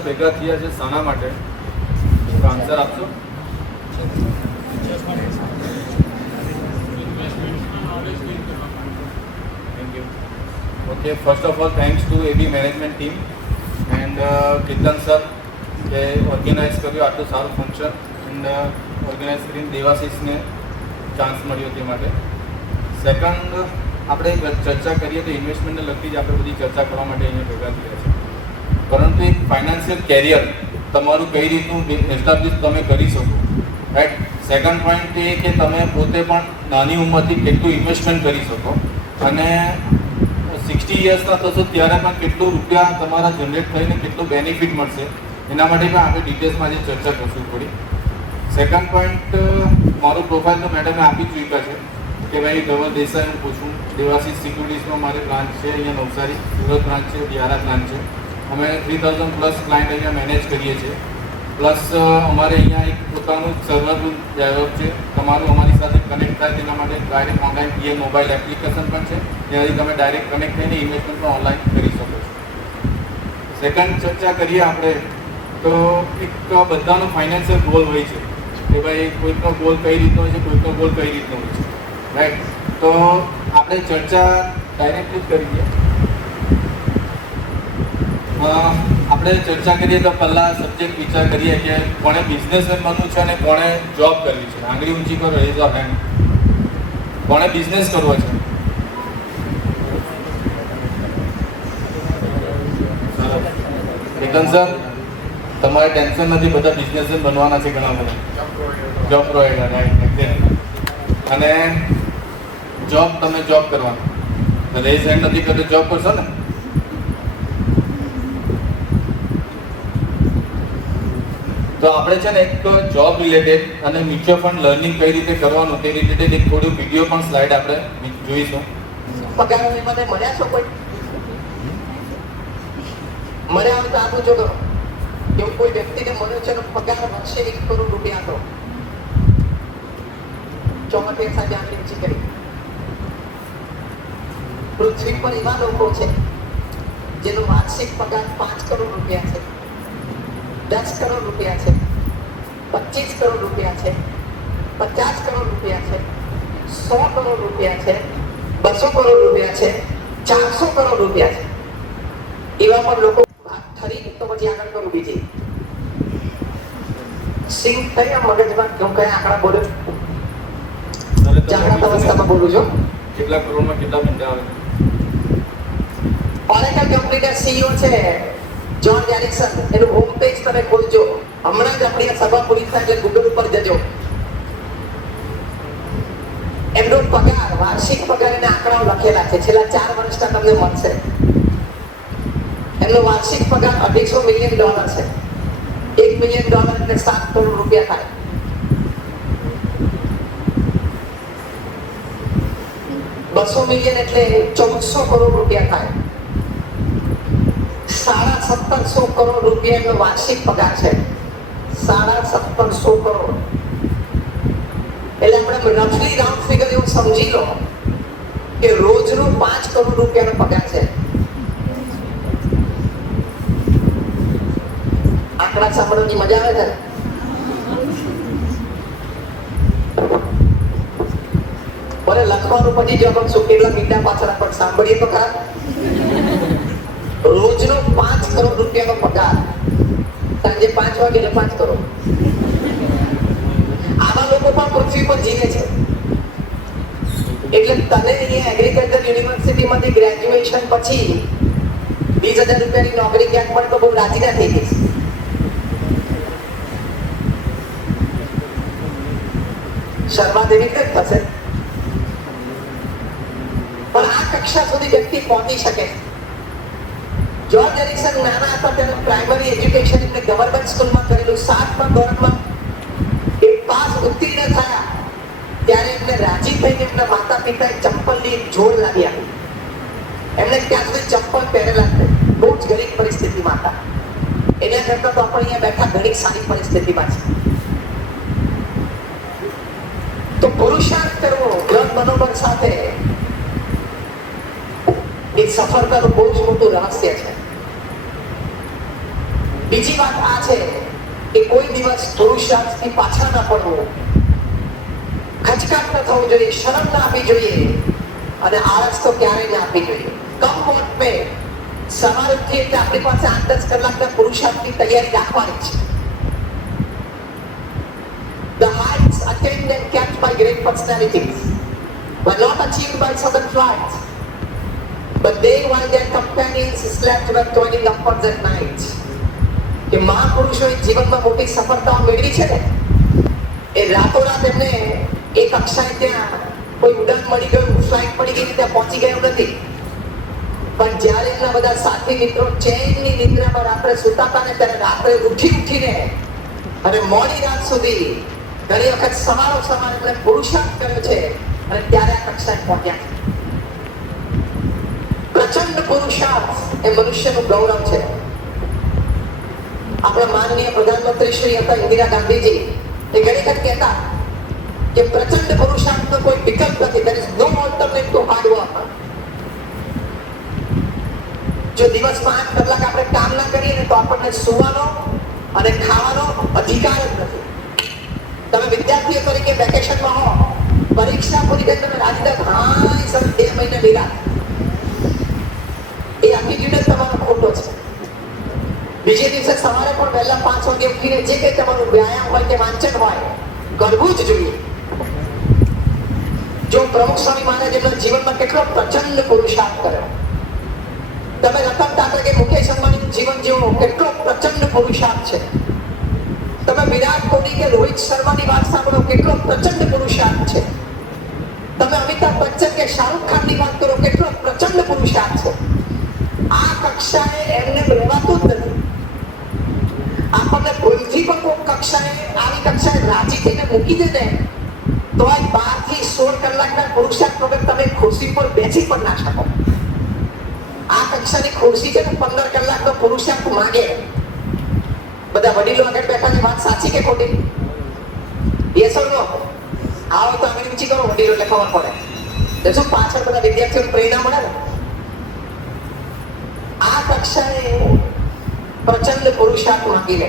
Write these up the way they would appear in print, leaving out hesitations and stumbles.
બધા ભેગા થયા છે શાના માટે? આન્સર આપશો? Thank you. Okay, first of all thanks to AB management team and Kirtan sir કે ઓર્ગેનાઇઝ કર્યું આટલું સારું ફંક્શન એન્ડ ઓર્ગેનાઇઝ કરીને દેવાશીષને ચાન્સ મળ્યો તે માટે. સેકન્ડ, આપણે ચર્ચા કરીએ તો ઇન્વેસ્ટમેન્ટને લગતી જ આપણે બધી ચર્ચા કરવા માટે અહીંયા ભેગા થયા છે. પરંતુ એક ફાઇનાન્શિયલ કેરિયર તમારું કઈ રીતનું એસ્ટાબ્લિશ તમે કરી શકો, રાઈટ. સેકન્ડ પોઈન્ટ એ કે તમે પોતે પણ નાની ઉંમરથી કેટલું ઇન્વેસ્ટમેન્ટ કરી શકો અને 60 યર્સના થશો ત્યારે પણ કેટલું રૂપિયા તમારા જનરેટ થઈને કેટલું બેનિફિટ મળશે એના માટે પણ આપણે ડિટેલ્સમાં જે ચર્ચા કરશું થોડી. સેકન્ડ પોઈન્ટ, મારું પ્રોફાઇલ તો મેડમે આપી જ ચૂક્યા છે કે ભાઈ ધવલ દેસાઈ હું પૂછું. દેવાશીષ સિક્યુરિટીઝમાં મારી બ્રાન્ચ છે અહીંયા નવસારી, સુરત બ્રાન્ચ છે, બિહારા બ્રાન્ચ છે. અમે 3000 પ્લસ ક્લાયન્ટ અહીંયા મેનેજ કરીએ છીએ. પ્લસ અમારે અહીંયા એક પોતાનું સર્વર ડેવલપ છે. તમારું અમારી સાથે કનેક્ટ થાય તેના માટે direct online PM mobile application પણ છે, જેનાથી તમે ડાયરેક્ટ કનેક્ટ થઈને ઇન્વેસ્ટમેન્ટ પણ ઓનલાઈન કરી શકો છો. સેકન્ડ ચર્ચા કરીએ આપણે તો એક બધાનો ફાઇનાન્શિયલ ગોલ હોય છે કે ભાઈ કોઈકનો ગોલ કઈ રીતનો હોય છે, કોઈકનો ગોલ કઈ રીતનો હોય છે, રાઈટ. તો આપણે ચર્ચા ડાયરેક્ટલી જ કરીએ. આપણે ચર્ચા કરીએ તો પહેલાં સબ્જેક્ટ વિચાર કરીએ કે કોણે બિઝનેસમેન બનવું છે અને કોણે જોબ કરવી છે. આંગળી ઊંચી કરો, રેઝ ઓફ હેન્ડ. કોણે બિઝનેસ કરવો છે? કેતન સર, તમારે ટેન્શન નથી, બધા બિઝનેસમેન બનવાના છે ઘણા બધા. Job provider, right, exact. અને જોબ, તમે જોબ કરવાનું, રેઝ હેન્ડ નથી કરતો, જોબ કરશો ને? તો આપણે છે ને એક જોબ રિલેટેડ અને મ્યુચ્યુઅલ ફંડ લર્નિંગ કઈ રીતે કરવાનું તે રિલેટેડ એક થોડું વિડીયો પણ સ્લાઇડ આપણે જોઈશું. પગાર મને મળ્યા છો કોઈ? મને આવે તો આપું જો કરો. એવું કોઈ વ્યક્તિને મળ્યો છે પગાર વર્ષે 1 કરોડ રૂપિયા હતો. 74 સાથે આટલી ઊંચી કરી. પૃથ્વી પર એવા લોકો છે જેનો વાર્ષિક પગાર 5 કરોડ રૂપિયા છે, 10 કરોડ રૂપિયા છે, 25 કરોડ રૂપિયા છે, 50 કરોડ રૂપિયા છે, 100 કરોડ રૂપિયા છે, 200 કરોડ રૂપિયા છે, 400 કરોડ રૂપિયા છે. એવા પણ લોકો ખરી તો પછી આગળ કરું બીજી સિંગ થઈ મગજમાં હું કયા આંકડા બોલું છું? જાગૃત અવસ્થામાં બોલું છું. કેટલા કરોડમાં કેટલા મિનિટ આવે? ઓરેકલ કંપનીના સીઈઓ છે જ્હોન એરિક્સન. એનું હોમ પેજ તમે ખોલજો. હમણાં જ આપણી સભા પૂરી થાય એટલે ગૂગલ ઉપર જજો. એમનો પગાર, વાર્ષિક પગાર એના આંકડાઓ લખેલા છે. છેલ્લા 4 વર્ષના તમને મળશે. એમનો વાર્ષિક પગાર $250 મિલિયન છે. $1 મિલિયન એટલે 7 કરોડ રૂપિયા થાય. $200 મિલિયન એટલે 1400 કરોડ રૂપિયા થાય. 1750 કરોડ રૂપિયા એમનો વાર્ષિક પગાર છે. 1750 કરોડ એટલે આપણે રફલી રાઉન્ડ ફિગર એવું સમજી લો કે રોજનો 5 કરોડ રૂપિયાનો પગાર છે. આંકડા સાંભળવાની મજા આવે છે. ભલે લખવાનું પછી જો આપણે શું કેટલા મીઠા પાછળ પણ સાંભળીએ તો ખરા. રોજનો 5 કરોડ રૂપિયાનો પગાર, સાંજે 5 વાગે એટલે 5 કરોડ. આવા લોકો પણ પૃથ્વી પર જીવે છે. એટલે તને અહીંયા એગ્રીકલ્ચર યુનિવર્સિટીમાંથી ગ્રેજ્યુએશન પછી 20,000 રૂપિયાની નોકરી ક્યાંક મળે તો બહુ રાજી ના થઈ ગઈ. શરૂઆત એવી રીતે થશે પણ આ કક્ષા સુધી વ્યક્તિ પહોંચી શકે. જ્હોન એરિક્સન નાના હતા ત્યારે પ્રાઇમરી એજ્યુકેશન એમને ગવર્મેન્ટ સ્કૂલમાં કરેલું. 7મા ધોરણમાં એ પાસ ઉત્તીર્ણ થયા ત્યારે એમને રાજી થઈને એમના માતા પિતાએ ચંપલની એક જોડ લાવી આપી. એમને ત્યાં સુધી ચંપલ પહેરેલા જ નહીં. બહુ જ ગરીબ પરિસ્થિતિમાં હતા. એના કરતા તો આપણે અહીંયા બેઠા ઘણી સારી પરિસ્થિતિમાં છે. તો પુરુષાર્થ કરવો દ્રઢ મનોબળ સાથે એ સફળતાનું બહુ જ મોટું રહસ્ય છે. બીજી વાત આ છે કે કોઈ દિવસ પુરુષાર્થથી પાછા ના પડવું, ખચકાટ ન થવું જોઈએ, શરમ ના આપવી જોઈએ અને આળસ તો ક્યારેય ના આપવી જોઈએ. કમ વોટ મે સવારે ઉઠીએ એટલે આપણી પાસે 8-10 કલાકના પુરુષાર્થની તૈયારી રાખવાની છે. The heights attained and kept by great personalities were not achieved by sudden flights, but they, while their companions slept, were toiling upwards at night. કે મહાપુરુષોએ જીવનમાં મોટી સફળતાઓ મેળવી છે ને, એ રાતોરાત એમને એક કક્ષાએ ત્યાં કોઈ ઉડાન મળી ગયું, ફ્લાઇટ પડી ગઈ, ત્યાં પહોંચી ગયું નથી. પણ જ્યારે એમના બધા સાથી મિત્રો ચેનની નિદ્રામાં રાત્રે સૂતા હતા ને, ત્યારે રાત્રે ઉઠીને અને મોડી રાત સુધી ઘણી વખત સવારો એમણે પુરુષાર્થ કર્યો છે અને ત્યારે આ કક્ષાએ પહોંચ્યા. પ્રચંડ પુરુષાર્થ એ મનુષ્યનું ગૌરવ છે. આપણા માનનીય પ્રધાનમંત્રી શ્રી હતા ઇન્દિરા ગાંધીજી, એ ઘણી વખત કહેતા કે પ્રચંડ પુરુષાર્થનો કોઈ વિકલ્પ નથી. there is no alternative to hard work. જો દિવસમાં 8 કલાક આપણે કામ ના કરીએ ને, તો આપણને સુવાનો અને ખાવાનો અધિકાર જ નથી. તમે વિદ્યાર્થીઓ તરીકે વેકેશનમાં હો, પરીક્ષા પૂરી કરી તમે રાજી થાવ, હા સર 2 મહિને નિરાશ, એ એટીટ્યુડ તમારો ખોટો છે. બીજે દિવસે સવારે પણ વહેલા 5 વાગે ઉઠીને જે કંઈ તમારું વ્યાયામ હોય કે વાંચન હોય કરવું જ જોઈએ. જો પ્રમુખ સ્વામી મહારાજ એમના જીવનમાં કેટલો પ્રચંડ પુરુષાર્થ કર્યો, તમે રતન ટાટા કે મુકેશ અંબાણીનું જીવન જેવો કેટલો પ્રચંડ પુરુષાર્થ છે. તમે વિરાટ કોહલી કે રોહિત શર્માની વાત સાંભળો, કેટલો પ્રચંડ પુરુષાર્થ છે. તમે અમિતાભ બચ્ચન કે શાહરુખ ખાનની વાત કરો, કેટલો પ્રચંડ પુરુષાર્થ છે. આ કક્ષાએ એમને રહેવાતું જ નથી. આપણને ભૂલથી પણ કોઈ કક્ષાએ આવી કક્ષાએ રાજી થઈને મૂકી દે ને, તો આ 12 થી 16 કલાકના પુરુષાર્થ વગર તમે ખુરશી પર બેસી પણ ના શકો. આ કક્ષાની ખુરશી છે ને 15 કલાકનો પુરુષાર્થ માંગે. બધા વડીલો આગળ બેઠાની વાત સાચી કે ખોટી? યસ ઓર નો? આવો તો આગળ ઊંચી કરો, વડીલો એટલે ખબર પડે. તો શું પાછળ બધા વિદ્યાર્થીઓને પ્રેરણા મળે ને? આ કક્ષાએ પ્રચંડ પુરુષાર્થ માંગી લે.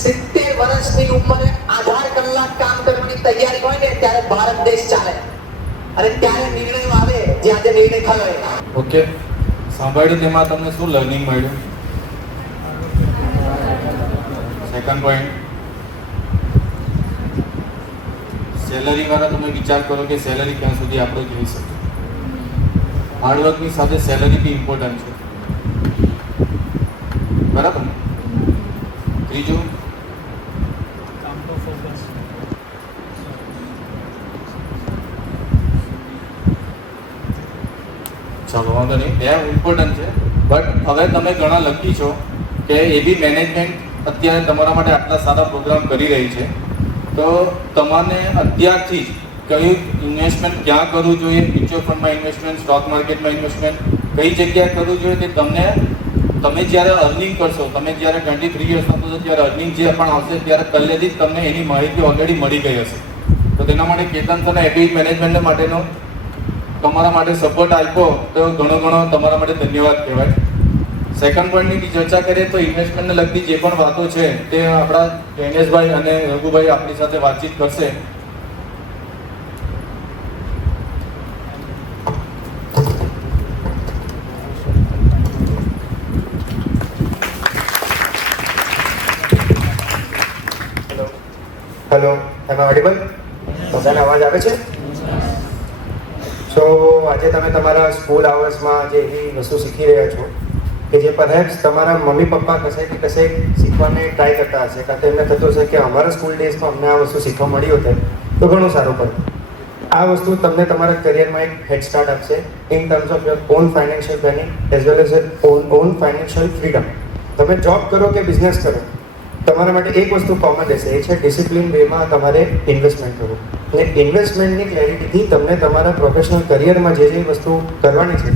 70 વર્ષની ઉંમરે 18 કલાક કામ કરવાની તૈયારી હોય ને, ત્યારે ભારત દેશ ચાલે. અને ત્યારે નિર્ણયો આવે જે આજે નિર્ણય થયો. ઓકે, સાંભળ્યું, તેમાં તમને શું લર્નિંગ મળ્યું? સેકન્ડ પોઈન્ટ, સેલરી વાળા તમે વિચાર કરો કે સેલરી ક્યાં સુધી આપણે જોઈ શકીએ. હાર્ડવર્કની સાથે સેલરી બી ઇમ્પોર્ટન્ટ છે, બરાબર ને? ત્રીજું, ચાલો વાંધો નહીં, બે ઇમ્પોર્ટન્ટ છે. બટ હવે તમે ઘણા લકી છો કે એબી મેનેજમેન્ટ અત્યારે તમારા માટે આટલા સારા પ્રોગ્રામ કરી રહી છે. તો તમને અત્યારથી જ કયું ઇન્વેસ્ટમેન્ટ ક્યાં કરવું જોઈએ, મ્યુચ્યુઅલ ફંડમાં ઇન્વેસ્ટમેન્ટ, સ્ટોક માર્કેટમાં ઇન્વેસ્ટમેન્ટ કઈ જગ્યાએ કરવું જોઈએ, તે તમે જ્યારે અર્નિંગ કરશો, તમે જ્યારે 23 યર્સના થશો, ત્યારે અર્નિંગ જે પણ આવશે ત્યારે પહેલેથી જ તમને એની માહિતી ઓલરેડી મળી ગઈ હશે. તો તેના માટે કેતન સરના એબી મેનેજમેન્ટ માટેનો તમારા માટે સપોર્ટ આપ્યો તો ઘણો તમારા માટે ધન્યવાદ કહેવાય. સેકન્ડ પોઈન્ટની ચર્ચા કરીએ તો ઇન્વેસ્ટમેન્ટને લગતી જે પણ વાતો છે તે આપણા જૈનેશભાઈ અને રઘુભાઈ આપણી સાથે વાતચીત કરશે. હેલો, એમ ઓડિબલ? બધાને અવાજ આવે છે? સો આજે તમે તમારા સ્કૂલ આવર્સમાં જે એવી વસ્તુ શીખી રહ્યા છો કે જે પરહેપ્સ તમારા મમ્મી પપ્પા કશે શીખવાને ટ્રાય કરતા હશે, કાં તો એમને થતું હશે કે અમારા સ્કૂલ ડેઝમાં અમને આ વસ્તુ શીખવા મળી હોત તો ઘણું સારું પડે. આ વસ્તુ તમને તમારા કરિયરમાં એક હેડ સ્ટાર્ટ આપશે in terms of your own financial planning as well as on financial freedom. તમે જોબ કરો કે બિઝનેસ કરો, તમારા માટે એક વસ્તુ કોમન રહેશે, એ છે ડિસિપ્લિન વેમાં તમારે ઇન્વેસ્ટમેન્ટ કરવું. અને ઇન્વેસ્ટમેન્ટની ક્લેરિટીથી તમને તમારા પ્રોફેશનલ કરિયરમાં જે વસ્તુ કરવાની છે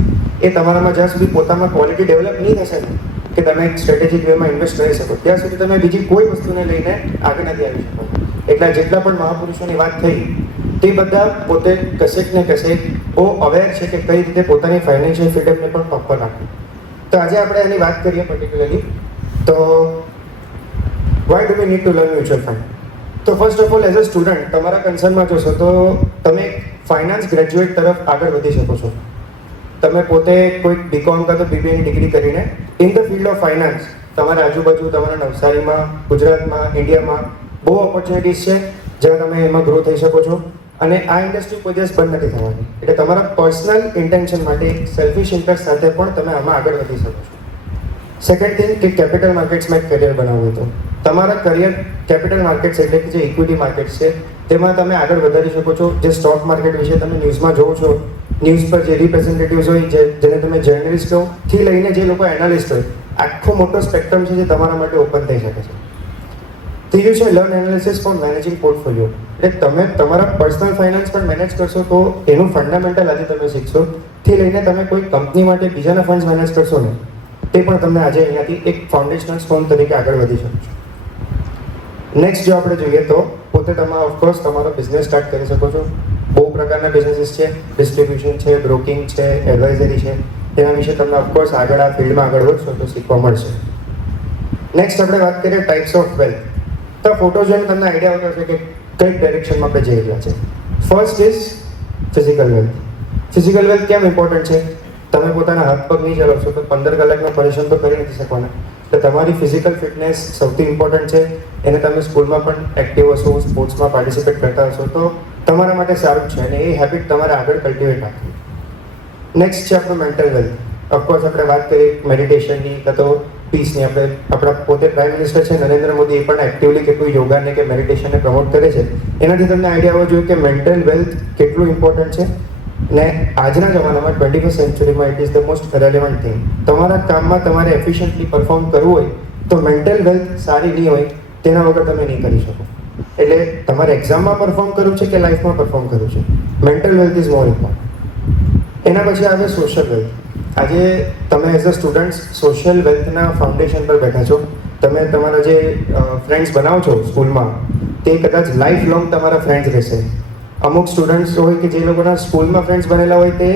એ તમારામાં જ્યાં સુધી પોતામાં ક્વોલિટી ડેવલપ નહીં થશે ને કે તમે એક સ્ટ્રેટેજિક વેમાં ઇન્વેસ્ટ કરી શકો, ત્યાં સુધી તમે બીજી કોઈ વસ્તુને લઈને આગળ નથી આવી શકો. એટલે જેટલા પણ મહાપુરુષોની વાત થઈ તે બધા પોતે કશેક ને કશેક બહુ અવેર છે કે કઈ રીતે પોતાની ફાઇનાન્શિયલ ફ્રીડમને પણ પ્રોપર રાખવું. તો આજે આપણે એની વાત કરીએ પર્ટિક્યુલરલી તો why do we need to learn mutual fund? તો first of all as a student તમારા કન્સર્નમાં જોશો તો તમે ફાઇનાન્સ ગ્રેજ્યુએટ તરફ આગળ વધી શકો છો. તમે પોતે કોઈક બીકોમ કાં તો બીબીએની ડિગ્રી કરીને in the field of finance તમારા આજુબાજુ તમારા નવસારીમાં, ગુજરાતમાં, ઇન્ડિયામાં બહુ ઓપોર્ચ્યુનિટીઝ છે જ્યાં તમે એમાં ગ્રો થઈ શકો છો. અને આ ઇન્ડસ્ટ્રી કોઈ દિવસ બંધ નથી થવાની. એટલે તમારા પર્સનલ ઇન્ટેન્શન માટે સેલ્ફિશ ઇન્ટરેસ્ટ સાથે પણ તમે આમાં આગળ વધી શકો છો. સેકન્ડ થિંગ કે કેપિટલ માર્કેટ્સમાં એક કરિયર બનાવવું તો તમારા કરિયર કેપિટલ માર્કેટ્સ એટલે કે જે ઇક્વિટી માર્કેટ્સ છે તેમાં તમે આગળ વધારી શકો છો. જે સ્ટોક માર્કેટ વિશે તમે ન્યૂઝમાં જોવો છો, ન્યૂઝ પર જે રિપ્રેઝેન્ટેટિવ્સ હોય જેને તમે જર્નલિસ્ટ કહો થી લઈને જે લોકો એનાલિસ્ટ હોય, આખો મોટો સ્પેક્ટ્રમ છે જે તમારા માટે ઓપન થઈ શકે છે. ત્રીજું છે learn analysis for managing portfolio. એટલે તમે તમારા પર્સનલ ફાઇનાન્સ પણ મેનેજ કરશો તો એનું ફંડામેન્ટલ આજે તમે શીખશો. થી લઈને તમે કોઈ કંપની માટે બીજાના ફંડ્સ મેનેજ કરશો ને તે પણ તમને આજે અહીંયાથી એક ફાઉન્ડેશનલ સ્ટોન તરીકે આગળ વધી શકો છો. નેક્સ્ટ જો આપણે જોઈએ તો પોતે તમે ઓફકોર્સ તમારો બિઝનેસ સ્ટાર્ટ કરી શકો છો. બહુ પ્રકારના બિઝનેસીસ છે, ડિસ્ટ્રીબ્યુશન છે, બ્રોકિંગ છે, એડવાઇઝરી છે. તેના વિશે તમને ઓફકોર્સ આગળ આ ફિલ્ડમાં આગળ વધશો તો શીખવા મળશે. નેક્સ્ટ આપણે વાત કરીએ ટાઈપ્સ ઓફ વેલ્થ. તો ફોટો જોઈને તમને આઈડિયા આવતો હશે કે કઈ ડાયરેક્શનમાં આપણે જઈ રહ્યા છે. First is physical wealth. Physical wealth કેમ ઇમ્પોર્ટન્ટ છે? તમે પોતાના હાથ પગ નહીં ચલાવશો તો 15 કલાકનો પરેશાન તો કરી નથી શકવાના. એટલે તમારી ફિઝિકલ ફિટનેસ સૌથી ઇમ્પોર્ટન્ટ છે. એને તમે સ્કૂલમાં પણ એક્ટિવ હશો, સ્પોર્ટ્સમાં પાર્ટિસિપેટ કરતા હશો તો તમારા માટે સારું જ છે અને એ હેબિટ તમારે આગળ કલ્ટિવેટ રાખવી. નેક્સ્ટ છે આપણું મેન્ટલ વેલ્થ. ઓફકોર્સ આપણે વાત કરીએ મેડિટેશનની કાં તો પીસની. આપણા પોતે પ્રાઇમ મિનિસ્ટર છે નરેન્દ્ર મોદી, એ પણ એક્ટિવલી કેટલું યોગાને કે મેડિટેશનને પ્રમોટ કરે છે. એનાથી તમને આઈડિયા આવવો જોઈએ કે મેન્ટલ વેલ્થ કેટલું ઇમ્પોર્ટન્ટ છે. ને આજના જમાનામાં 21st સેન્ચુરીમાં it is the most relevant thing. તમારા કામમાં તમારે એફિશિયન્ટલી પરફોર્મ કરવું હોય તો મેન્ટલ વેલ્થ સારી નહીં હોય તેના વગર તમે નહીં કરી શકો. એટલે તમારે એક્ઝામમાં પરફોર્મ કરવું છે કે લાઈફમાં પરફોર્મ કરવું છે, mental wealth is more important. એના પછી આવે સોશિયલ વેલ્થ. આજે તમે એઝ અ સ્ટુડન્ટ્સ સોશિયલ વેલ્થના ફાઉન્ડેશન પર બેઠા છો. તમે તમારા જે ફ્રેન્ડ્સ બનાવો છો સ્કૂલમાં તે કદાચ લાઈફ લોંગ તમારા ફ્રેન્ડ્સ રહેશે. અમુક સ્ટુડન્ટ્સ હોય કે જે લોકોના સ્કૂલમાં ફ્રેન્ડ્સ બનેલા હોય તે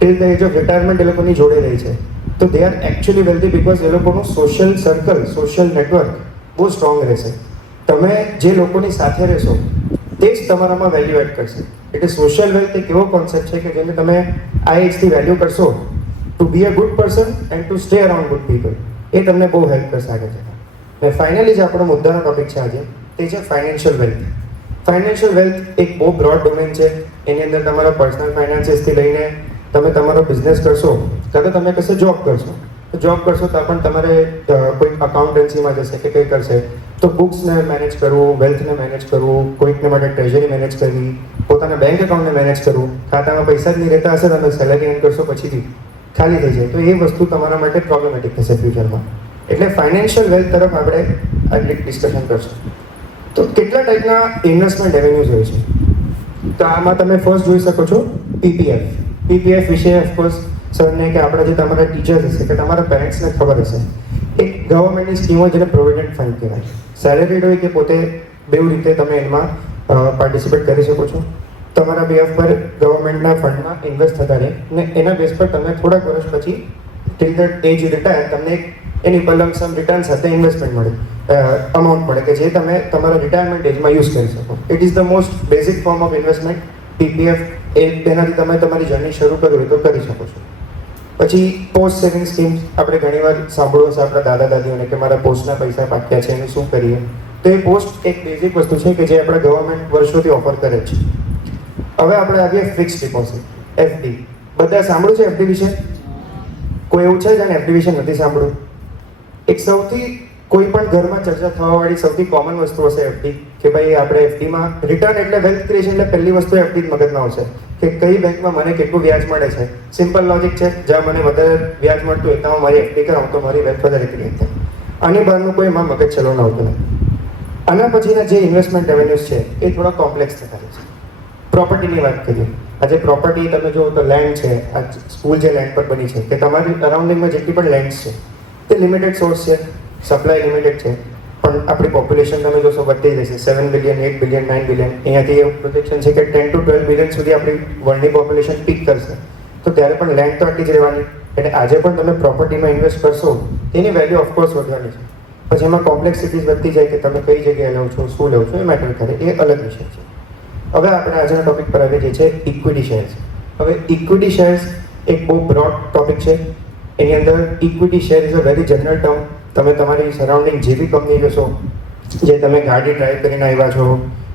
till the age of retirement એ લોકોની જોડે રહી છે. તો they are actually wealthy because એ લોકોનું સોશિયલ સર્કલ, સોશિયલ નેટવર્ક બહુ સ્ટ્રોંગ રહેશે. તમે જે લોકોની સાથે રહેશો તે જ તમારામાં વેલ્યુ એડ કરશે. એટલે સોશિયલ વેલ્થ એક એવો કોન્સેપ્ટ છે કે જેને તમે આ એજથી વેલ્યુ કરશો to be a good person and to stay around good people. એ તમને બહુ હેલ્પ કરશે આગળ જતાં. ને ફાઇનલી જે આપણો મુદ્દાનો ટોપિક છે આજે તે છે ફાઇનાન્શિયલ વેલ્થ. ફાઇનાન્શિયલ વેલ્થ એક બહુ બ્રોડ ડોમેન છે. એની અંદર તમારા પર્સનલ ફાઇનાન્સીસથી લઈને તમે તમારો બિઝનેસ કરશો કાં તો તમે કશે જોબ કરશો. તો જોબ કરશો તો પણ તમારે કોઈ અકાઉન્ટન્સીમાં જશે કે કંઈ કરશે તો બુક્સને મેનેજ કરવું, વેલ્થને મેનેજ કરવું, કોઈકને માટે ટ્રેઝરી મેનેજ કરવી, પોતાના બેંક એકાઉન્ટને મેનેજ કરવું. ખાતામાં પૈસા જ નહીં રહેતા હશે તમે સેલેરી એન્ડ કરશો પછીથી ખાલી થઈ જાય તો એ વસ્તુ તમારા માટે પ્રોબ્લેમેટિક થશે ફ્યુચરમાં. એટલે ફાઇનાન્શિયલ વેલ્થ તરફ આપણે આટલી ડિસ્કશન કરશું. તો કેટલા ટાઈપના ઇન્વેસ્ટમેન્ટ રેવન્યુઝ હોય છે? તો આમાં તમે ફર્સ્ટ જોઈ શકો છો પીપીએફ. પીપીએફ વિશે ઓફકોર્સ સરને કે આપણા જે તમારા ટીચર્સ હશે કે તમારા પેરેન્ટ્સને ખબર હશે. એક ગવર્મેન્ટની સ્કીમ હોય જેને પ્રોવિડન્ટ ફંડ કહેવાય. સેલેરીડ હોય કે પોતે બેવ રીતે તમે એમાં પાર્ટિસિપેટ કરી શકો છો. તમારા બેફ પર ગવર્મેન્ટના ફંડમાં ઇન્વેસ્ટ થતા રહે ને એના બેઝ પર તમે થોડાક વર્ષ પછી ટિલ ધ એજ રિટાયર તમને એની પર લમસમ રિટર્ન સાથે ઇન્વેસ્ટમેન્ટ મળે, અમાઉન્ટ મળે કે જે તમે તમારા રિટાયરમેન્ટ એજમાં યુઝ કરી શકો. It is the most basic form of investment PPF. તેનાથી તમે તમારી જર્ની શરૂ કરવી હોય તો કરી શકો છો. પછી પોસ્ટ સેવિંગ સ્કીમ્સ આપણે ઘણીવાર સાંભળ્યું હશે આપણા દાદા દાદીઓને કે મારા પોસ્ટના પૈસા પાક્યા છે એને શું કરીએ. તો એ પોસ્ટ એક બેઝિક વસ્તુ છે કે જે આપણા ગવર્મેન્ટ વર્ષોથી ઓફર કરે છે. હવે આપણે આવીએ ફિક્સ ડિપોઝિટ, એફડી. બધા સાંભળ્યું છે એફડી વિશે? કોઈ એવું છે જેને એફડી વિશે નથી સાંભળ્યું? એક સૌથી કોઈ પણ ઘરમાં ચર્ચા થવાવાળી સૌથી કોમન વસ્તુ હશે એફડી. કે ભાઈ આપણે એફડીમાં રિટર્ન એટલે વેલ્થ ક્રિએશન એટલે પહેલી વસ્તુ એફડી જ મગજમાં આવશે કે કઈ બેંકમાં મને કેટલું વ્યાજ મળે છે. સિમ્પલ લોજિક છે, જ્યાં મને વધારે વ્યાજ મળતું હોય ત્યાં મારી એફડી કરાવું તો મારી વેલ્થ વધારે ક્રિએટ થાય. આની બહારનું કોઈ એમાં મગજ ચલાવવાનું આવતું નથી. આના પછીના જે ઇન્વેસ્ટમેન્ટ રેવન્યુઝ છે એ થોડા કોમ્પ્લેક્સ થતા રહે છે. પ્રોપર્ટીની વાત કરીએ. આજે પ્રોપર્ટી તમે જુઓ તો લેન્ડ છે. આ સ્કૂલ જે લેન્ડ પર બની છે કે તમારી અરાઉન્ડિંગમાં જેટલી પણ લેન્ડ્સ છે તે લિમિટેડ સોર્સ છે, સપ્લાય લિમિટેડ છે. પણ આપણી પોપ્યુલેશન તમે જોશો વધતી જશે. 7 બિલિયન, 8 બિલિયન, 9 બિલિયન. અહીંયાથી એવું પ્રોજેક્શન છે કે 10 to 12 બિલિયન સુધી આપણી વર્લ્ડની પોપ્યુલેશન પીક કરશે. તો ત્યારે પણ લેન્ડ તો આટલી જ રહેવાની. એટલે આજે પણ તમે પ્રોપર્ટીમાં ઇન્વેસ્ટ કરશો તેની વેલ્યુ ઓફકોર્સ વધવાની છે. પછી એમાં કોમ્પ્લેક્સિટીઝ વધતી જાય કે તમે કઈ જગ્યાએ લો છો, શું લો છો, એ મેટર કરે, એ અલગ વિષય છે. હવે આપણે આજના ટોપિક પર આવીએ જે છે ઇક્વિટી શેર્સ. હવે ઇક્વિટી શેર્સ એક બહુ બ્રોડ ટોપિક છે. એની અંદર equity share is a very general term. તમે તમારી સરાઉન્ડિંગ જે બી કંપની લેશો, જે તમે ગાડી ડ્રાઈવ કરીને આવ્યા છો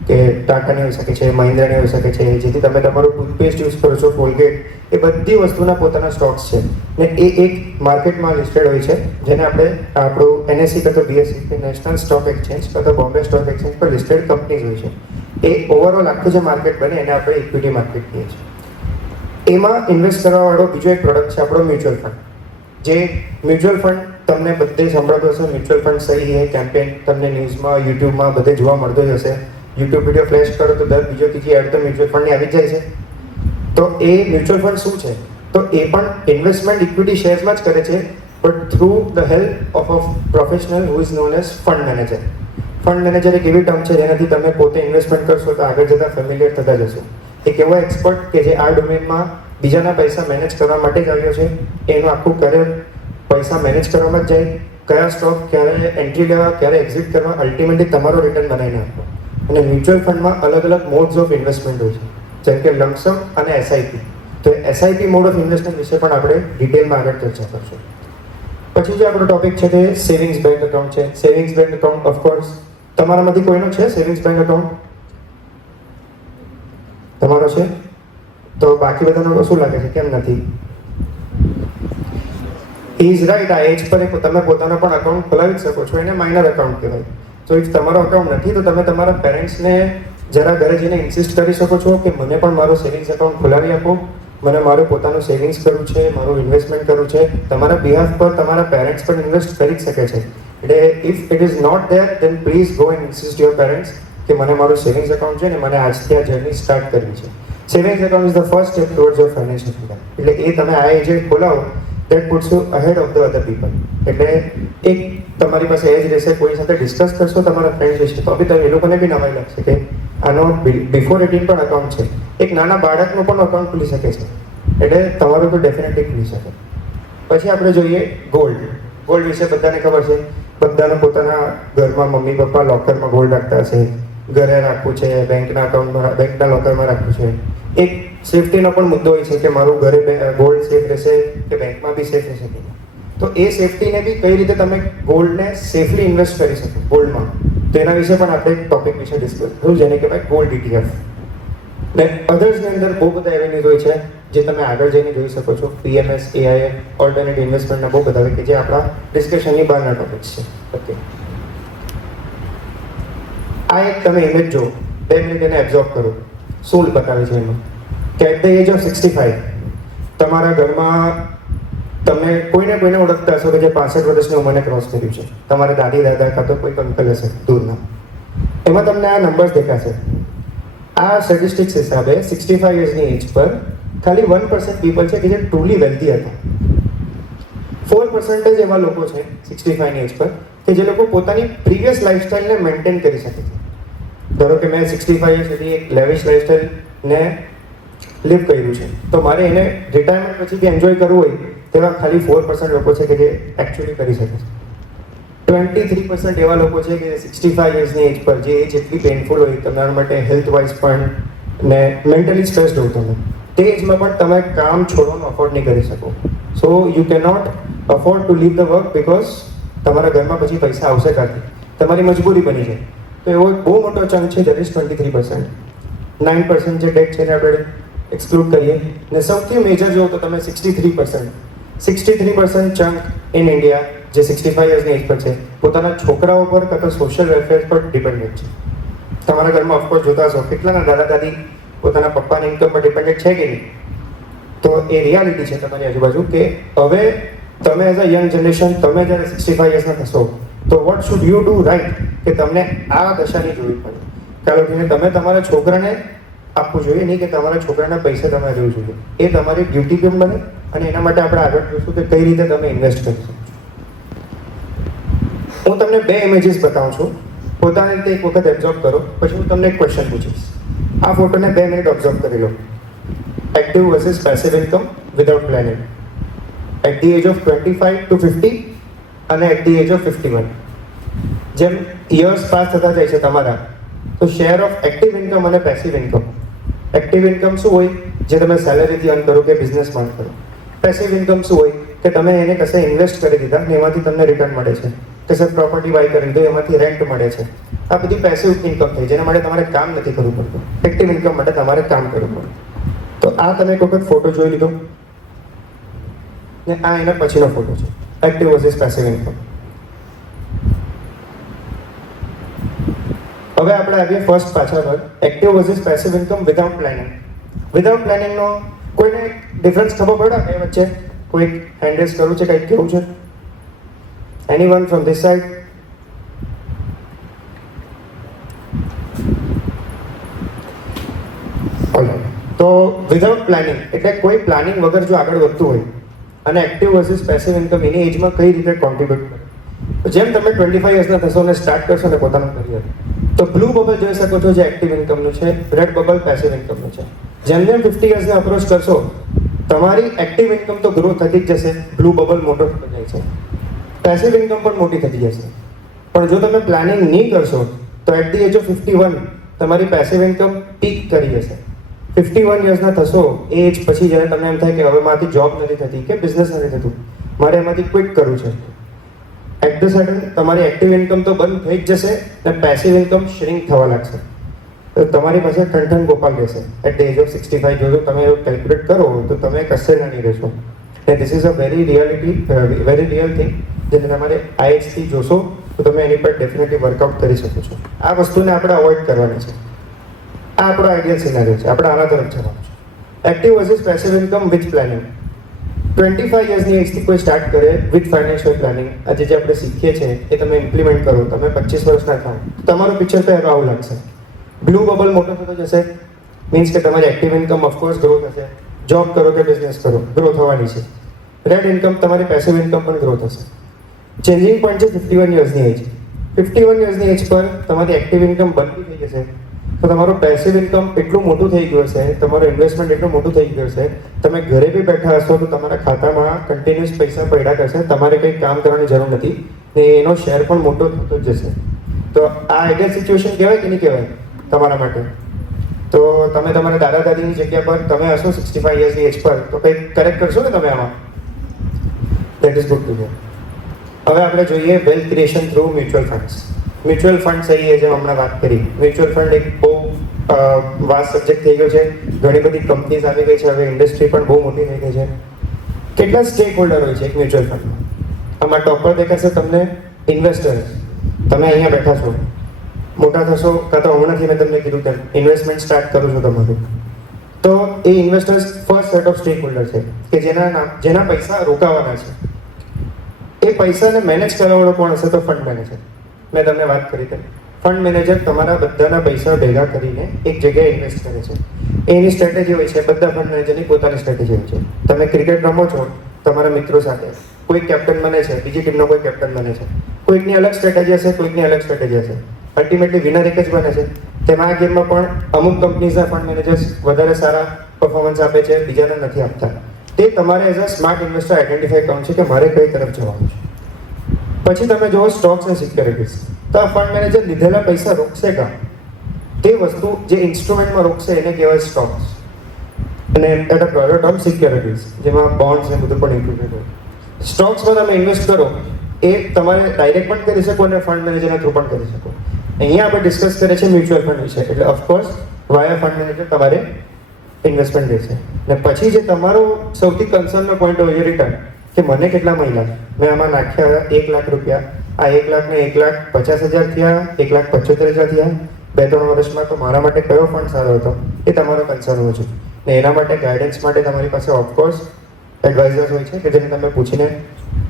કે ટાટાની હોઈ શકે છે, મહિન્દ્રાની હોઈ શકે છે, જેથી તમે તમારું ટૂથપેસ્ટ યુઝ કરો છો, કોલગેટ, એ બધી વસ્તુના પોતાના સ્ટોક્સ છે ને એ એક માર્કેટમાં લિસ્ટેડ હોય છે, જેને આપણે આપણું NSE કાં તો BSE કે નેશનલ સ્ટોક એક્સચેન્જ કાં તો બોમ્બે સ્ટોક એક્સચેન્જ પર લિસ્ટેડ કંપનીઝ હોય છે. એ ઓવરઓલ આખું જે માર્કેટ બને એને આપણે ઇક્વિટી માર્કેટ કહીએ છીએ. એમાં ઇન્વેસ્ટ કરવાવાળો બીજો એક પ્રોડક્ટ છે આપણો મ્યુચ્યુઅલ ફંડ. જે મ્યુચ્યુઅલ ફંડ તમને બધે સાંભળતો હશે, મ્યુચ્યુઅલ ફંડ સહી હે કેમ્પેન તમને ન્યૂઝમાં, યુટ્યુબમાં બધે જોવા મળતો જ હશે. યુટ્યુબ વિડીયો ફ્લેશ કરો તો દર બીજો ત્રીજી એડ તો મ્યુચ્યુઅલ ફંડની આવી જ જાય છે. તો એ મ્યુચ્યુઅલ ફંડ શું છે? તો એ પણ ઇન્વેસ્ટમેન્ટ ઇક્વિટી શેર્સમાં જ કરે છે, but through the help of a professional who is known as fund manager. Fund manager એક એવી ટર્મ છે જેનાથી તમે પોતે ઇન્વેસ્ટમેન્ટ કરશો તો આગળ જતાં ફેમિલિયર થતા જશો. એક એવો એક્સપર્ટ કે જે આ ડોમેનમાં બીજાના પૈસા મેનેજ કરવા માટે જ આવ્યો છે. એનું આખું કરિયર પૈસા મેનેજ કરવામાં જ જાય. કયા સ્ટોક ક્યારે એન્ટ્રી લેવા, ક્યારે એક્ઝિટ કરવા, અલ્ટિમેટલી તમારો રિટર્ન બનાવીને આપો. અને મ્યુચ્યુઅલ ફંડમાં અલગ અલગ મોડ્સ ઓફ ઇન્વેસ્ટમેન્ટ હોય છે, જેમ કે લમસમ અને SIP. તો SIP મોડ ઓફ ઇન્વેસ્ટમેન્ટ વિશે પણ આપણે ડિટેલમાં આગળ ચર્ચા કરશું. પછી જે આપણો ટોપિક છે તે સેવિંગ્સ બેંક એકાઉન્ટ છે. સેવિંગ્સ બેંક એકાઉન્ટ ઓફકોર્સ તમારામાંથી કોઈનો છે સેવિંગ્સ બેંક એકાઉન્ટ? તમારો છે? તો બાકી બધાનો શું લાગે છે, કેમ નથી? Is right. આ એજ પર તમે પોતાનો પણ અકાઉન્ટ ખોલાવી જ શકો છો. એને માઇનર અકાઉન્ટ કહેવાય. તો ઇફ તમારો અકાઉન્ટ નથી તો તમે તમારા પેરેન્ટ્સને જરા ઘરે જઈને ઇન્સિસ્ટ કરી શકો છો કે મને પણ મારો સેવિંગ્સ એકાઉન્ટ ખોલાવી આપો, મને મારું પોતાનું સેવિંગ્સ કરવું છે, મારું ઇન્વેસ્ટમેન્ટ કરવું છે. તમારા બિહાફ પર તમારા પેરેન્ટ્સ પણ ઇન્વેસ્ટ કરી જ શકે છે. એટલે if it is not there then please go and insist your parents કે મને મારું સેવિંગ્સ એકાઉન્ટ છે ને મને આજથી આ જર્ની સ્ટાર્ટ કરવી છે. Savings account is the first step towards your financial freedom. એટલે એ તમે આ એજે ખોલાવો that puts you ahead of the other people. એટલે એક તમારી પાસે એજ રહેશે, કોઈ સાથે ડિસ્કસ કરશો તમારા ફ્રેન્ડ્સ વિશે તો બી તમે એ લોકોને બી નવાઈ લાગશે કે આનો બિફોર 18 પણ અકાઉન્ટ છે. એક નાના બાળકનું પણ અકાઉન્ટ ખુલી શકે છે. એટલે તમારું તો ડેફિનેટલી ખુલી શકે. પછી આપણે જોઈએ ગોલ્ડ. ગોલ્ડ વિશે બધાને ખબર છે. બધાને પોતાના ઘરમાં મમ્મી પપ્પા લોકરમાં ગોલ્ડ રાખતા હશે. ઘરે રાખવું છે, બેંકના અકાઉન્ટમાં, બેંકના લોકરમાં રાખવું છે. એક સેફટીનો પણ મુદ્દો હોય છે કે મારું ઘરે ગોલ્ડ સેફ રહેશે કે બેંકમાં બી સેફ રહેશે. તો એ સેફટીને બી કઈ રીતે તમે ગોલ્ડને સેફલી ઇન્વેસ્ટ કરી શકો ગોલ્ડમાં, તો એના વિશે પણ આપણે એક ટોપિક વિશે ડિસ્કસ કર્યું, જેને કહેવાય ગોલ્ડ ETF. ને અધર્સની અંદર બહુ બધા એવેન્યુઝ હોય છે જે તમે આગળ જઈને જોઈ શકો છો. PMS, AIF, ઓલ્ટરનેટિવ ઇન્વેસ્ટમેન્ટના બહુ બધા હોય કે જે આપણા ડિસ્કશનની બહારના ટોપિક્સ છે. ઓકે, આ એક તમે ઇમેજ જો 2 મિનિટ એને એબ્ઝોર્બ કરો. શું બતાવે છે એમાં કે એટ ધ એજ ઓફ 65 તમારા ઘરમાં તમે કોઈને ઓળખતા હશો કે જે 65 વર્ષની ઉંમરને ક્રોસ કર્યું છે. તમારા દાદી દાદા કાં તો કોઈ અંકલ હશે દૂરના. એમાં તમને આ નંબર્સ દેખાશે. આ સ્ટેટિસ્ટિક્સ હિસાબે 65 યર્સની એજ પર ખાલી 1% પીપલ છે કે જે ટ્રુલી વેલ્ધી હતા. 4% એવા લોકો છે 65ની એજ પર કે જે લોકો પોતાની પ્રીવિયસ લાઈફસ્ટાઈલને મેન્ટેન કરી શકે છે. ધારો કે મેં 65 યર્સ સુધી એક લેવિશ લાઈફસ્ટાઈલને લિવ કર્યું છે, તો મારે એને રિટાયરમેન્ટ પછી બી એન્જોય કરવું હોય તેવા ખાલી 4% લોકો છે કે જે એકચ્યુઅલી કરી શકે છે. 23% એવા લોકો છે કે 65 યર્સની એજ પર, જે એજ એટલી પેઇનફુલ હોય તમારા માટે હેલ્થ વાઇઝ પણ ને મેન્ટલી સ્ટ્રેસ્ડ હો તમે, તે એજમાં પણ તમે કામ છોડવાનું અફોર્ડ નહીં કરી શકો. So you cannot afford to leave the work because તમારા ઘરમાં પછી પૈસા આવશે કાંથી, તમારી મજબૂરી બની જાય. તો એવો એક બહુ મોટો ચંક છે દેટ ઇઝ 23%. 9% જે ડેટ છે એને આપણે એક્સક્લુડ કરીએ ને સૌથી મેજર જો તો તમે 63% ચંક ઇન ઇન્ડિયા જે 65 યર્સની એજ પર છે પોતાના છોકરાઓ પર કાં તો સોશિયલ વેલફેર પર ડિપેન્ડન્ટ છે. તમારા ઘરમાં ઓફકોર્સ જોતા હશો કેટલાના દાદા દાદી પોતાના પપ્પાની ઇન્કમ પર ડિપેન્ડન્ટ છે કે નહીં. તો એ રિયાલિટી છે તમારી આજુબાજુ કે હવે તમે એઝ અ યંગ જનરેશન તમે જ્યારે 65 યર્સના થશો તો what should you do right કે તમને આ દશાની જોવી પડે. ચાલો કે તમે તમારા છોકરાને આપવું જોઈએ, નહીં કે તમારા છોકરાના પૈસા તમારે જોવું જોઈએ. એ તમારી ડ્યુટી કેમ બને અને એના માટે આપણે આગળ જોઈશું કે કઈ રીતે તમે ઇન્વેસ્ટ કરી શકો છો. હું તમને 2 ઇમેજીસ બતાવું છું. પોતાની રીતે એક વખત એબ્ઝોર્બ કરો, પછી હું તમને એક ક્વેશ્ચન પૂછીશ. આ ફોટોને 2 મિનિટ ઓબ્ઝર્વ કરી લો. Active versus passive income without planning. At the age of 25 to 50 અને એટ ધી એજ ઓફ 51. જેમ યર્સ પાસ થતા જાય છે તમારા, તો શેર ઓફ એક્ટિવ ઇન્કમ અને પેસિવ ઇન્કમ. એક્ટિવ ઇન્કમ શું હોય? જે તમે સેલેરીથી અર્ન કરો કે બિઝનેસમાં કરો. પેસિવ ઇન્કમ શું હોય? કે તમે એને કશે ઇન્વેસ્ટ કરી દીધા ને એમાંથી તમને રિટર્ન મળે છે, કશે પ્રોપર્ટી બાય કરી દીધો એમાંથી રેન્ટ મળે છે. આ બધી પેસિવ ઇન્કમ થઈ, જેના માટે તમારે કામ નથી કરવું પડતું. એક્ટિવ ઇન્કમ માટે તમારે કામ કરવું પડે. તો આ તમે એક વખત ફોટો જોઈ લીધો ને આ એના પછીનો ફોટો છે, એક્ટિવ વર્સિસ પેસિવ ઇન્કમ. હવે આપણે આવીએ ફર્સ્ટ પાછા પર, active versus passive income without planning. Without પ્લાનિંગનો કોઈને ડિફરન્સ ખબર પડે એ વચ્ચે? કોઈ હેન્ડ રેઝ કરવું છે, કંઈક કેવું છે? Anyone from this side? તો વિધાઉટ પ્લાનિંગ એટલે કોઈ પ્લાનિંગ વગર જો આગળ વધતું હોય, અને એક્ટિવ વર્સિસ પેસિવ ઇન્કમ એની એજમાં કઈ રીતે કોન્ટ્રીબ્યુટ કરે. જેમ તમે 25 યર્સના થશો ને સ્ટાર્ટ કરશો ને પોતાનું કરિયર, તો બ્લુ બબલ જોઈ શકો છો જે એક્ટિવ ઇન્કમનું છે, રેડ બબલ પેસિવ ઇન્કમનું છે. જેમ જેમ 50 યર્સને અપ્રોચ કરશો, તમારી એક્ટિવ ઇન્કમ તો ગ્રો થતી જ જશે, બ્લુ બબલ મોટો થતો જાય છે, પેસિવ ઇન્કમ પણ મોટી થતી જશે. પણ જો તમે પ્લાનિંગ નહીં કરશો તો એટ ધી એજ ઓફ 51 તમારી પેસિવ ઇન્કમ પીક કરી જશે. 51 યર્સના થશો એ એજ પછી જ્યારે તમને એમ થાય કે હવે મારાથી જોબ નથી થતી કે બિઝનેસ નથી થતું, મારે એમાંથી ક્વિટ કરવું છે, એટ ધ સડન તમારી એક્ટિવ ઇન્કમ તો બંધ થઈ જ જશે અને પેસિવ ઇન્કમ શ્રિંક થવા લાગશે. તો તમારી પાસે ઠંઠન ગોપાલ રહેશે એટ ધ એજ ઓફ 65. જો તમે એવું કેલ્ક્યુલેટ કરો તો તમે કશે ના નહીં રહેશો. અને this is a very real thing, જે તમારે આ એજથી જોશો તો તમે એની પર ડેફિનેટલી વર્કઆઉટ કરી શકો છો. આ વસ્તુને આપણે અવોઇડ કરવાની છે. આ આપણો આઈડિયલ સિનારિયો છે, આપણે આના તરફ જવાનું છે. Active versus passive income with planning. 25 યર્સની એજથી કોઈ સ્ટાર્ટ કરે વિથ ફાઇનાન્શિયલ પ્લાનિંગ. આજે જે આપણે શીખીએ છીએ એ તમે ઇમ્પ્લિમેન્ટ કરો, તમે 25 વર્ષના થાવ, તમારું પિક્ચર તો આવું લાગશે. બ્લુ બબલ મોટો થતો જશે, મીન્સ કે તમારી એક્ટિવ ઇન્કમ ઓફકોર્સ ગ્રો થશે. જોબ કરો કે બિઝનેસ કરો, ગ્રો થવાની છે. રેડ ઇન્કમ તમારી પેસિવ ઇન્કમ પણ ગ્રો થશે. ચેન્જિંગ પોઈન્ટ છે 51 યર્સની એજ. 51 યર્સની એજ પર તમારી એક્ટિવ ઇન્કમ બનતી થઈ જશે, તો તમારું પેસિવ ઇન્કમ એટલું મોટું થઈ ગયું હશે, તમારું ઇન્વેસ્ટમેન્ટ એટલું મોટું થઈ ગયું હશે, તમે ઘરે બી બેઠા હશો તો તમારા ખાતામાં કન્ટિન્યુઅસ પૈસા પડ્યા કરશે, તમારે કંઈ કામ કરવાની જરૂર નથી ને એનો શેર પણ મોટો થતો જ જશે. તો આ આઈડિયલ સિચ્યુએશન કહેવાય કે નહીં કહેવાય તમારા માટે? તો તમે તમારા દાદા દાદીની જગ્યા પર તમે હશો 65 યર્સની એજ પર, તો કંઈક કરેક્ટ કરશો ને તમે આમાં? That is good to here. હવે આપણે જોઈએ wealth creation through mutual funds. Mutual fund સહી છે, જેમ હમણાં વાત કરી. મ્યુચ્યુઅલ ફંડ એક બહુ વાસ્ટ સબ્જેક્ટ થઈ ગયો છે. ઘણી બધી કંપનીઝ આવી ગઈ છે, હવે ઇન્ડસ્ટ્રી પણ બહુ મોટી થઈ ગઈ છે. કેટલા સ્ટેક હોલ્ડર હોય છે એક મ્યુચ્યુઅલ ફંડમાં? આમાં ટોપ પર દેખાશે તમને ઇન્વેસ્ટર્સ. તમે અહીંયા બેઠા છો, મોટા થશો કાં તો હમણાંથી મેં તમને કીધું તેમ ઇન્વેસ્ટમેન્ટ સ્ટાર્ટ કરું છું તમારું, તો એ investors first set of stakeholder છે કે જેના પૈસા રોકાવાના છે. એ પૈસાને મેનેજ કરવાવાળો કોણ હશે? તો ફંડ મેનેજર. મેં તમને વાત કરી તેમ ફંડ મેનેજર તમારા બધાના પૈસા ભેગા કરીને એક જગ્યાએ ઇન્વેસ્ટ કરે છે. એની સ્ટ્રેટેજી હોય છે, બધા ફંડ મેનેજરની પોતાની સ્ટ્રેટેજી હોય છે. તમે ક્રિકેટ રમો છો તમારા મિત્રો સાથે, કોઈ કેપ્ટન બને છે, બીજી ટીમનો કોઈ કેપ્ટન બને છે, કોઈકની અલગ સ્ટ્રેટેજી હશે, કોઈકની અલગ સ્ટ્રેટેજી હશે. અલ્ટિમેટલી વિનર એક જ બને છે. તેમાં આ ગેમમાં પણ અમુક કંપનીઝના ફંડ મેનેજર્સ વધારે સારા પરફોર્મન્સ આપે છે, બીજાને નથી આપતા. તે તમારે as a smart investor identify કરવાનું છે કે મારે કઈ તરફ જવાનું છે. પછી તમે જુઓ સ્ટોક્સ અને સિક્યોરિટીઝ. તો આ ફંડ મેનેજર લીધેલા પૈસા રોકશે કાં? તે વસ્તુ જે ઇન્સ્ટ્રુમેન્ટમાં રોકશે એને કહેવાય સ્ટોક્સ. અને at a broader term securities, જેમાં બોન્ડ્સ ને બધું પણ ઇન્ક્લુડેડ હોય. સ્ટોક્સમાં તમે ઇન્વેસ્ટ કરો એ તમારે ડાયરેક્ટ પણ કરી શકો અને ફંડ મેનેજરના થ્રુ પણ કરી શકો. અહીંયા આપણે ડિસ્કસ કરીએ છીએ મ્યુચ્યુઅલ ફંડ વિશે, એટલે ઓફકોર્સ વાયા ફંડ મેનેજર તમારે ઇન્વેસ્ટમેન્ટ રહેશે. ને પછી જે તમારો સૌથી કન્સર્નનો પોઈન્ટ હોય છે રિટર્ન, કે મને કેટલા મહિના મેં આમાં નાખ્યા 1 લાખ રૂપિયા, આ 1 લાખ ને 1,50,000 થયા, 1,75,000 થયા, 2-3 વર્ષમાં, તો મારા માટે કયો ફંડ સારો હતો એ તમારો કન્સર્ન હોય છે. ને એના માટે ગાઈડન્સ માટે તમારી પાસે ઓફકોર્સ એડવાઇઝર્સ હોય છે કે જેને તમે પૂછીને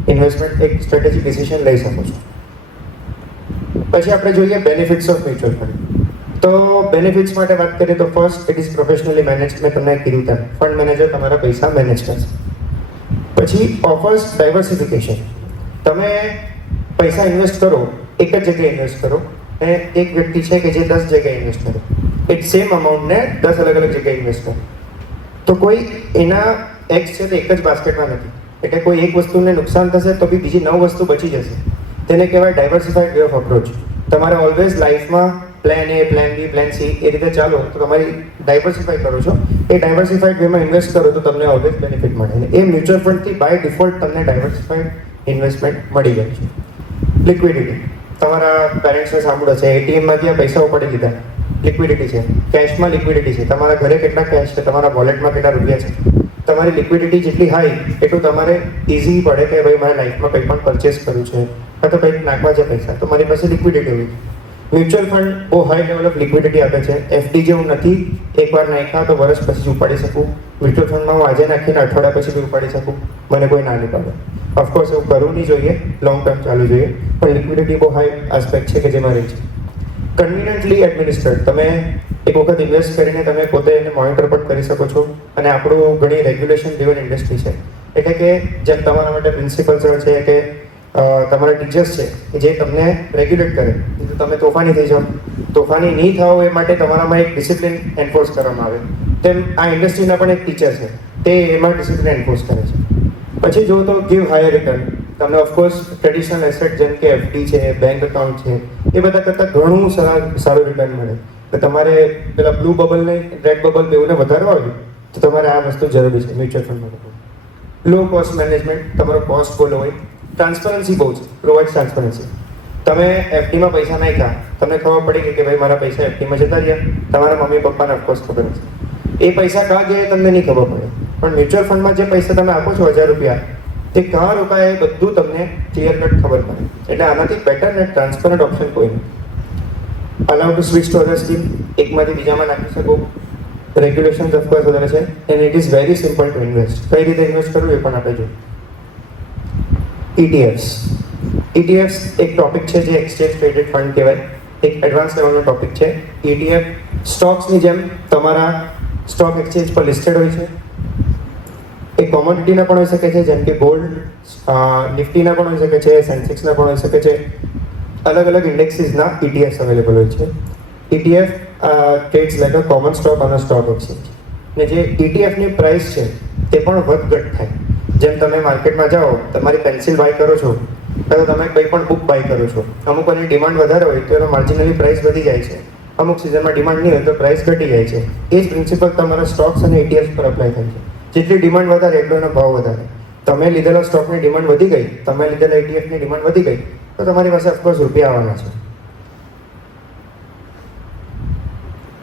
ઇન્વેસ્ટમેન્ટ એક સ્ટ્રેટેજિક ડિસિઝન લઈ શકો છો. પછી આપણે જોઈએ બેનિફિટ્સ ઓફ મ્યુચ્યુઅલ ફંડ. તો બેનિફિટ્સ માટે વાત કરીએ તો first, it is professionally manage. મેં તમને કીધું તેમ ફંડ મેનેજર તમારા પૈસા મેનેજ કરશે. પછી ઓફર્સ ડાયવર્સિફિકેશન. તમે પૈસા ઇન્વેસ્ટ કરો, એક જ જગ્યાએ ઇન્વેસ્ટ કરો, અને એક વ્યક્તિ છે કે જે 10 જગ્યાએ ઇન્વેસ્ટ કરે, એ સેમ અમાઉન્ટને 10 અલગ અલગ જગ્યાએ ઇન્વેસ્ટ કરે. તો કોઈ એના એક્સ છે તે એક જ બાસ્કેટમાં નથી. એટલે કોઈ એક વસ્તુને નુકસાન થશે તો બી બીજી 9 વસ્તુ બચી જશે. તેને કહેવાય ડાયવર્સિફાઈડ વે ઓફ અપ્રોચ. તમારે ઓલવેઝ લાઈફમાં પ્લાન એ, પ્લાન બી, પ્લાન સી એ રીતે ચાલો તો તમારી ડાયવર્સિફાઈ કરો છો. એ ડાયવર્સિફાઈડ વેમાં ઇન્વેસ્ટ કરો તો તમને ઓલવેઝ બેનિફિટ મળે. અને એ મ્યુચ્યુઅલ ફંડથી બાય ડિફોલ્ટ તમને ડાયવર્સિફાઈડ ઇન્વેસ્ટમેન્ટ મળી જાય છે. લિક્વિડિટી, તમારા પેરેન્ટ્સને સાંભળો છે, એટીએમમાં ગયા પૈસા ઉપાડી લીધા, લિક્વિડિટી છે. કેશમાં લિક્વિડિટી છે, તમારા ઘરે કેટલા કેશ છે, તમારા વોલેટમાં કેટલા રૂપિયા છે. તમારી લિક્વિડિટી જેટલી હાઈ એટલું તમારે ઇઝી પડે કે ભાઈ મારે લાઈફમાં કંઈ પણ પરચેસ કરવું છે અથવા તો કંઈક નાખવા છે પૈસા, તો મારી પાસે લિક્વિડિટી હોય. મ્યુચ્યુઅલ ફંડ બહુ હાઈ લેવલ ઓફ લિક્વિડિટી આપે છે. એફડી જેવું નથી, એકવાર નાખ્યા તો વર્ષ પછી જ ઉપાડી શકું. મ્યુચ્યુઅલ ફંડમાં હું આજે નાખીને અઠવાડિયા પછી બી ઉપાડી શકું, મને કોઈ ના નહીં પાડે. ઓફકોર્સ એવું કરવું નહીં જોઈએ, લોંગ ટર્મ ચાલુ જોઈએ, પણ લિક્વિડિટી બહુ હાઈ આસ્પેક્ટ છે કે જેમાં રહી છે. કન્વિનિયન્ટલી એડમિનિસ્ટર્ડ, તમે એક વખત ઇન્વેસ્ટ કરીને તમે પોતે એને મોનિટર પણ કરી શકો છો. અને આપણું ઘણી રેગ્યુલેશન ડ્રિવન ઇન્ડસ્ટ્રી છે, એટલે કે જેમ તમારા માટે પ્રિન્સિપલ સર છે કે તમારા ટીચર્સ છે કે જે તમને રેગ્યુલેટ કરે, તો તમે તોફાની થઈ જાઓ. તોફાની નહીં થાઓ એ માટે તમારામાં એક ડિસિપ્લિન એન્ફોર્સ કરવામાં આવે. તેમ આ ઇન્ડસ્ટ્રીના પણ એક ટીચર છે, તે એમાં ડિસિપ્લિન એન્ફોર્સ કરે છે. પછી જો તો ગીવ હાયર રિટર્ન, તમને ઓફકોર્સ ટ્રેડિશનલ એસેટ જેમ કે એફડી છે, બેંક એકાઉન્ટ છે, એ બધા કરતાં ઘણું સારું રિટર્ન મળે. તો તમારે પેલા બ્લુ બબલ ને રેડ બબલ બેઉને વધારવા હોય તો તમારે આ વસ્તુ જરૂરી છે મ્યુચ્યુઅલ ફંડમાં. લો કોસ્ટ મેનેજમેન્ટ, તમારો કોસ્ટ બોલો હોય. ટ્રાન્સપરન્સી બહુ છે, પ્રોવાઇડ ટ્રાન્સપરન્સી. તમે એફડીમાં પૈસા નાખ્યા, તમને ખબર પડી કે ભાઈ મારા પૈસા એફડીમાં જતા રહ્યા, તમારા મમ્મી પપ્પાને ઓફકોર્સ ખબર હશે. એ પૈસા કાં ગયા તમને નહીં ખબર પડે, પણ મ્યુચ્યુઅલ ફંડમાં જે પૈસા તમે આપો છો 1000 રૂપિયા, તે કાં રોકાય એ બધું તમને ક્લિયર કટ ખબર પડે. એટલે આનાથી બેટર ને ટ્રાન્સપરન્ટ ઓપ્શન કોઈ નહીં. Allow to switch to other scheme, એકમાંથી બીજામાં નાખી શકો. રેગ્યુલેશન્સ ઓફકોર્સ વધારે છે and it is very simple to invest. કઈ રીતે ઇન્વેસ્ટ કરવું એ પણ આપણે જોઈએ. ETFs એક ટોપિક છે જે એક્સચેન્જ ટ્રેડેડ ફંડ કહેવાય, એક એડવાન્સ લેવલનો ટોપિક છે. ETF સ્ટોક્સની જેમ તમારા સ્ટોક એક્સચેન્જ પર લિસ્ટેડ હોય છે. એ કોમોડિટીના પણ હોઈ શકે છે જેમ કે ગોલ્ડ, નિફ્ટીના પણ હોઈ શકે છે, સેન્સેક્સના પણ હોઈ શકે છે. અલગ અલગ ઇન્ડેક્સીસના ETFs અવેલેબલ હોય છે. ETF trades like a common stock on a stock exchange. ને જે ETFની પ્રાઇસ છે તે પણ વધઘટ થાય. જેમ તમે માર્કેટમાં જાઓ, તમારી પેન્સિલ બાય કરો છો તો તમે કંઈ પણ બુક બાય કરો છો, અમુક એની ડિમાન્ડ વધારે હોય તો એનો માર્જિનલી પ્રાઇસ વધી જાય છે, અમુક સિઝનમાં ડિમાન્ડ નહીં હોય તો પ્રાઇસ ઘટી જાય છે. એ જ પ્રિન્સિપલ તમારા સ્ટોક્સ અને ETFs પર અપ્લાય થાય છે. જેટલી ડિમાન્ડ વધારે એટલો એનો ભાવ વધારે. તમે લીધેલા સ્ટોકની ડિમાન્ડ વધી ગઈ, તમે લીધેલા ETFની ડિમાન્ડ વધી ગઈ તો તમારી પાસે ઓફકોર્સ રૂપિયા આવવાના છે.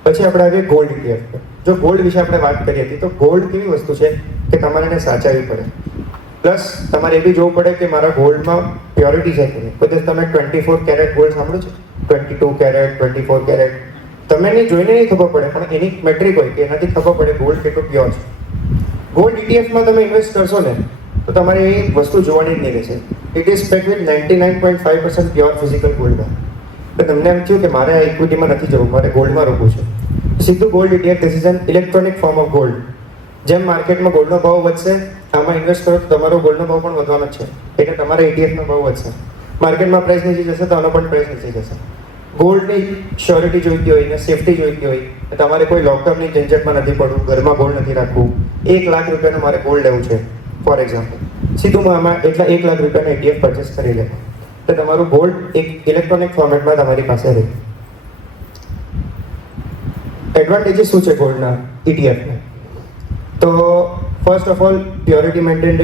પછી આપણે આવીએ ગોલ્ડ ETF પર. જો ગોલ્ડ વિશે આપણે વાત કરી હતી તો ગોલ્ડ કેવી વસ્તુ છે કે તમારે એને સાચવવી પડે, પ્લસ તમારે એ બી જોવું પડે કે મારા ગોલ્ડમાં પ્યોરિટી છે કે નહીં. પછી તમે 24 કેરેટ ગોલ્ડ સાંભળો છો, 22 કેરેટ, 24 કેરેટ, તમને નહીં જોઈને નહીં ખબર પડે, પણ એની મેટ્રિક હોય કે એનાથી ખબર પડે ગોલ્ડ કેટલું પ્યોર છે. ગોલ્ડ ETFમાં તમે ઇન્વેસ્ટ કરશો ને તો તમારે એ વસ્તુ જોવાની જ નહીં રહેશે. It is pack with 99.5% pure physical gold. એટલે તમને એમ થયું કે મારે આ ઇક્વિટીમાં નથી જવું, મારે ગોલ્ડમાં રોકવું છે, સીધું gold ETF. This is an electronic form of gold. જેમ માર્કેટમાં ગોલ્ડનો ભાવ વધશે, આમાં ઇન્વેસ્ટ કરો તો તમારો ગોલ્ડનો ભાવ પણ વધવાનો જ છે, એટલે તમારા ETFનો ભાવ વધશે. માર્કેટમાં પ્રાઇસ નીચે જશે તો આનો પણ પ્રાઇસ નીચે જશે. ગોલ્ડની શ્યોરિટી જોઈતી હોય ને સેફટી જોઈતી હોય, તમારે કોઈ લોકરની ઝંઝટમાં નથી પડવું, ઘરમાં ગોલ્ડ નથી રાખવું. 1 લાખ રૂપિયાનું મારે ગોલ્ડ લેવું છે ફોર એક્ઝામ્પલ, સીધું આમાં એટલા 1 લાખ રૂપિયાનો ETF પરચેસ કરી લે તો તમારું ગોલ્ડ એક ઇલેક્ટ્રોનિક ફોર્મેટમાં તમારી પાસે રહે. એડવાન્ટેજીસ શું છે ગોલ્ડના ETFના? તો first of all purity maintained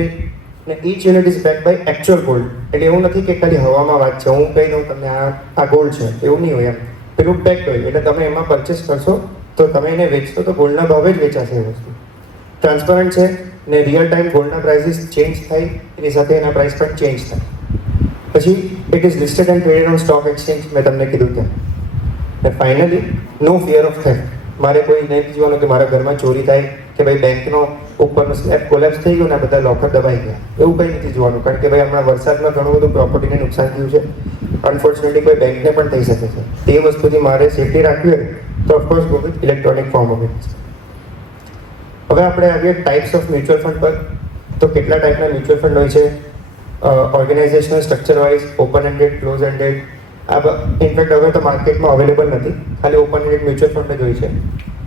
ને each unit is back by actual gold. એટલે એવું નથી કે ખાલી હવામાં વાત છે, હું કહી દઉં તમને આ ગોલ્ડ છે, એવું નહીં હોય. એમ પેલું પેક હોય એટલે તમે એમાં પરચેસ કરશો તો તમે એને વેચશો તો ગોલ્ડના ભાવે જ વેચાશે એ વસ્તુ. ટ્રાન્સપરન્ટ છે ને રિયલ ટાઈમ ગોલ્ડના પ્રાઇસીસ ચેન્જ થાય, એની સાથે એના પ્રાઇસ પણ ચેન્જ થાય. પછી it is listed and traded on stock exchange, મેં તમને કીધું ત્યાં. ને finally no fear of theft. મારે કોઈ નહીં જોવાનું કે મારા ઘરમાં ચોરી થાય કે ભાઈ બેંકનો ઉપરનો સ્લેબ કોલેપ્સ થઈ ગયો ને બધા લોકર દબાઈ ગયા, એવું કંઈ નથી જોવાનું. કારણ કે ભાઈ હમણાં વરસાદમાં ઘણું બધું પ્રોપર્ટીને નુકસાન થયું છે, અનફોર્ચ્યુનેટલી કોઈ બેંકને પણ થઈ શકે છે. તે વસ્તુથી મારે સેફટી રાખવી હોય તો of course go with electronic form of it. હવે આપણે આવીએ ટાઈપ્સ ઓફ મ્યુચ્યુઅલ ફંડ પર. તો કેટલા ટાઈપના મ્યુચ્યુઅલ ફંડ હોય છે? Organisational structure wise, open ended, close ended. In fact હવે તો માર્કેટમાં અવેલેબલ નથી, ખાલી ઓપન એન્ડેડ મ્યુચ્યુઅલ ફંડ જ હોય છે.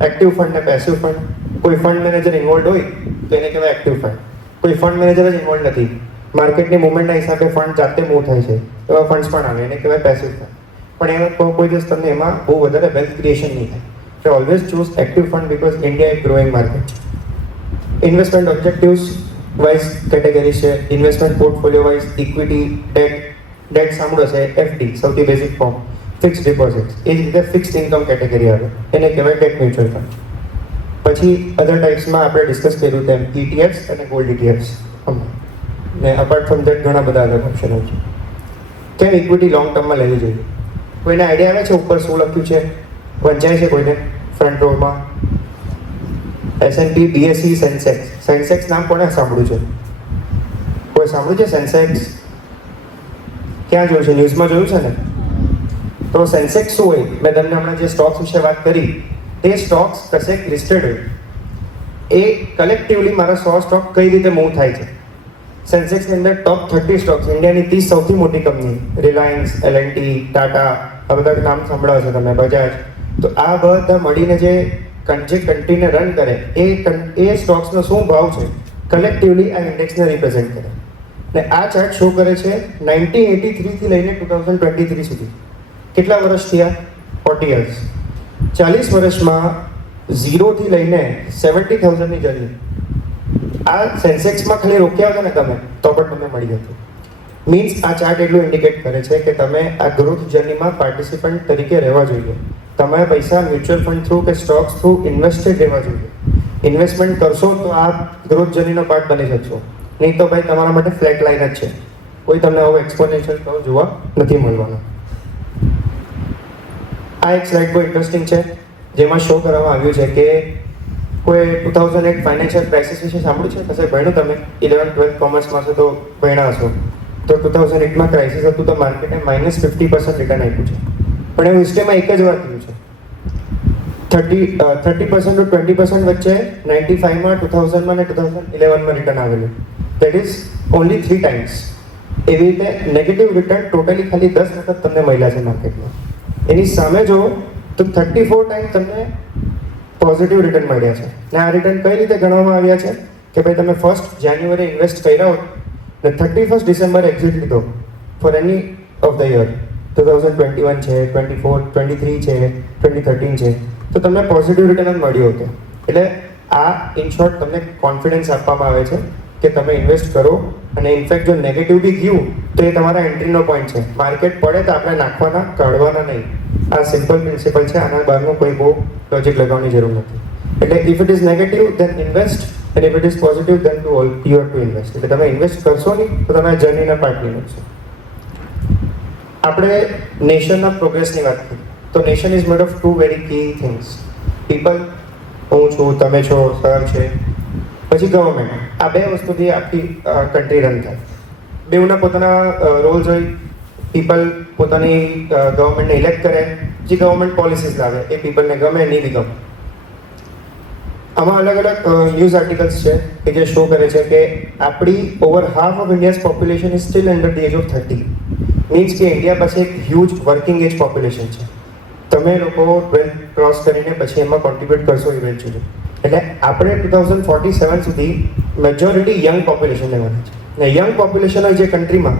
એક્ટિવ ફંડ ને પેસિવ ફંડ. કોઈ ફંડ મેનેજર ઇન્વોલ્વ હોય તો એને કહેવાય એક્ટિવ ફંડ. કોઈ ફંડ મેનેજર જ ઇન્વોલ્વ નથી, માર્કેટની મુવમેન્ટના હિસાબે ફંડ જાતે મૂવ થાય છે, એવા ફંડ્સ પણ આવે, એને કહેવાય પેસિવ ફંડ. પણ એમાં કોઈ દિવસ તમને એમાં બહુ વધારે વેલ્થ ક્રિએશન નહીં થાય. So always choose active fund because India is growing market. Investment objectives wise categories છે, investment portfolio wise equity, debt સાંભળો છે, FD સૌથી બેઝિક ફોર્મ, ફિક્સ્ડ ડિપોઝિટ્સ, એ જ રીતે ફિક્સ્ડ ઇન્કમ કેટેગરી આવે, એને કહેવાય ડેટ મ્યુચ્યુઅલ ફંડ. પછી અધર ટાઈપ્સમાં આપણે ડિસ્કસ કર્યું તેમ ETFs અને ગોલ્ડ ETFs, ને અપાર્ટ ફ્રોમ ધેટ ઘણા બધા અલગ ઓપ્શનો છે. કેમ ઇક્વિટી લોંગ ટર્મમાં લેવી જોઈએ? કોઈને આઈડિયા આવે છે ઉપર શું લખ્યું છે? વંચાય છે કોઈને ફ્રન્ટ રોમાં? S&P, BSE, Sensex. સેન્સેક્સ નામ કોને સાંભળ્યું છે? કોઈ સાંભળ્યું છે સેન્સેક્સ? ક્યાં જોયું છે? ન્યૂઝમાં જોયું છે ને? તો સેન્સેક્સ શું હોય? મેં તમને હમણાં જે સ્ટોક્સ વિશે વાત કરી, તે સ્ટોક્સ કશેક લિસ્ટેડ હોય, એ કલેક્ટિવલી મારા 100 સ્ટોક કઈ રીતે મૂવ થાય છે. સેન્સેક્સની અંદર ટોપ 30 સ્ટોક્સ, ઇન્ડિયાની 30 સૌથી મોટી કંપની, રિલાયન્સ, L&T, ટાટા, આ બધા નામ સાંભળ્યા છે તમે, બજાજ, તો આ બધા મળીને જે કન્ટ્રીને રન કરે, એ સ્ટોક્સનો શું ભાવ છે, કલેક્ટિવલી આ ઇન્ડેક્સને રિપ્રેઝેન્ટ કરે. ને આ ચાર્ટ શો કરે છે 1983 થી લઈને 2023 સુધી. કેટલા વર્ષ થયા? 40 years. 40 વર્ષમાં 0 થી લઈને 70,000ની જર્ની. આ સેન્સેક્સમાં ખાલી રોક્યા હતા ને તમે, તો પણ તમને મળી હતું. મીન્સ આ ચાર્ટ એટલું ઇન્ડિકેટ કરે છે કે તમે આ ગ્રોથ જર્નીમાં પાર્ટિસિપન્ટ તરીકે રહેવા જોઈએ. તમારા પૈસા મ્યુચ્યુઅલ ફંડ થ્રુ કે સ્ટોક્સ થ્રુ ઇન્વેસ્ટેડ રહેવા જોઈએ. ઇન્વેસ્ટમેન્ટ કરશો તો આ ગ્રોથ જર્નીનો પાર્ટ બની શકશો, નહીં તો ભાઈ તમારા માટે ફ્લેટ લાઇન જ છે, કોઈ તમને આવો એક્સપોનેન્શિયલ કર્વ જોવા નથી મળવાનો. આ એક સ્લાઇડ બહુ ઇન્ટરેસ્ટિંગ છે, જેમાં શો કરવામાં આવ્યું છે કે કોઈ 2008 ફાઇનાન્શિયલ ક્રાઇસિસ વિશે સાંભળ્યું છે? કશે ભણ્યું તમે? 11th-12th કોમર્સમાં છો તો ભણ્યા હશો. તો 2008માં ક્રાઇસિસ હતું તો માર્કેટે -50% રિટર્ન આપ્યું છે. પણ એવું હિસ્ટ્રીમાં એક જ વાર થયું છે. 30% to 20% વચ્ચે 95માં, 2000માં અને 2011માં રિટર્ન આવેલું. That is only 3 times. એવી રીતે નેગેટિવ રિટર્ન ટોટલી ખાલી 10 વખત તમને મળ્યા છે માર્કેટમાં. એની સામે જો તો 34 ટાઈમ તમને પોઝિટિવ રિટર્ન મળ્યા છે. ને આ રિટર્ન કઈ રીતે ગણવામાં આવ્યા છે કે ભાઈ તમે 1st જાન્યુઆરી ઇન્વેસ્ટ કર્યા હોત ને 31st ડિસેમ્બર એક્ઝિટ લીધો for any of the year, 2021 છે, 24, 23 છે, 2013 છે, તો તમને પોઝિટિવ રિટર્ન જ મળ્યું હતું. એટલે આ ઇન શોર્ટ તમને કોન્ફિડન્સ આપવામાં આવે છે કે તમે ઇન્વેસ્ટ કરો, અને ઇનફેક્ટ જો નેગેટિવ બી ગયું તો એ તમારા એન્ટ્રીનો પોઈન્ટ છે. માર્કેટ પડે તો આપણે નાખવાના, કાઢવાના નહીં. આ સિમ્પલ પ્રિન્સિપલ છે, આના બહારનું કોઈ બહુ લોજિક લગાવવાની જરૂર નથી. એટલે if it is negative then invest, and if it is positive then you are to invest. એટલે તમે ઇન્વેસ્ટ કરશો નહીં તો તમે જર્નીના પાર્ટ નહીં બનશો. આપણે નેશનના પ્રોગ્રેસની વાત કરીએ તો nation is made of 2 very key things. People, હું છું, તમે છો, સર છે, પછી ગવર્મેન્ટ. આ બે વસ્તુથી આખી કન્ટ્રી રન થાય. બેઉના પોતાના રોલ્સ હોય. પીપલ પોતાની ગવર્મેન્ટને ઇલેક્ટ કરે, જે ગવર્મેન્ટ પોલિસીસ લાવે, એ પીપલને ગમે નહીં બી ગમે. આમાં અલગ અલગ ન્યૂઝ આર્ટિકલ્સ છે કે જે શો કરે છે કે આપણી over half of India's population is still under the age of 30. Means કે ઇન્ડિયા પાસે એક હ્યુજ વર્કિંગ એજ પોપ્યુલેશન છે. તમે લોકો 12th ક્રોસ કરીને પછી એમાં કોન્ટ્રીબ્યુટ કરશો ઇવેન્ચ્યુઅલી. એટલે આપણે 2047 સુધી મેજોરિટી યંગ પોપ્યુલેશન લેવાની છે. ને યંગ પોપ્યુલેશન હોય જે કન્ટ્રીમાં,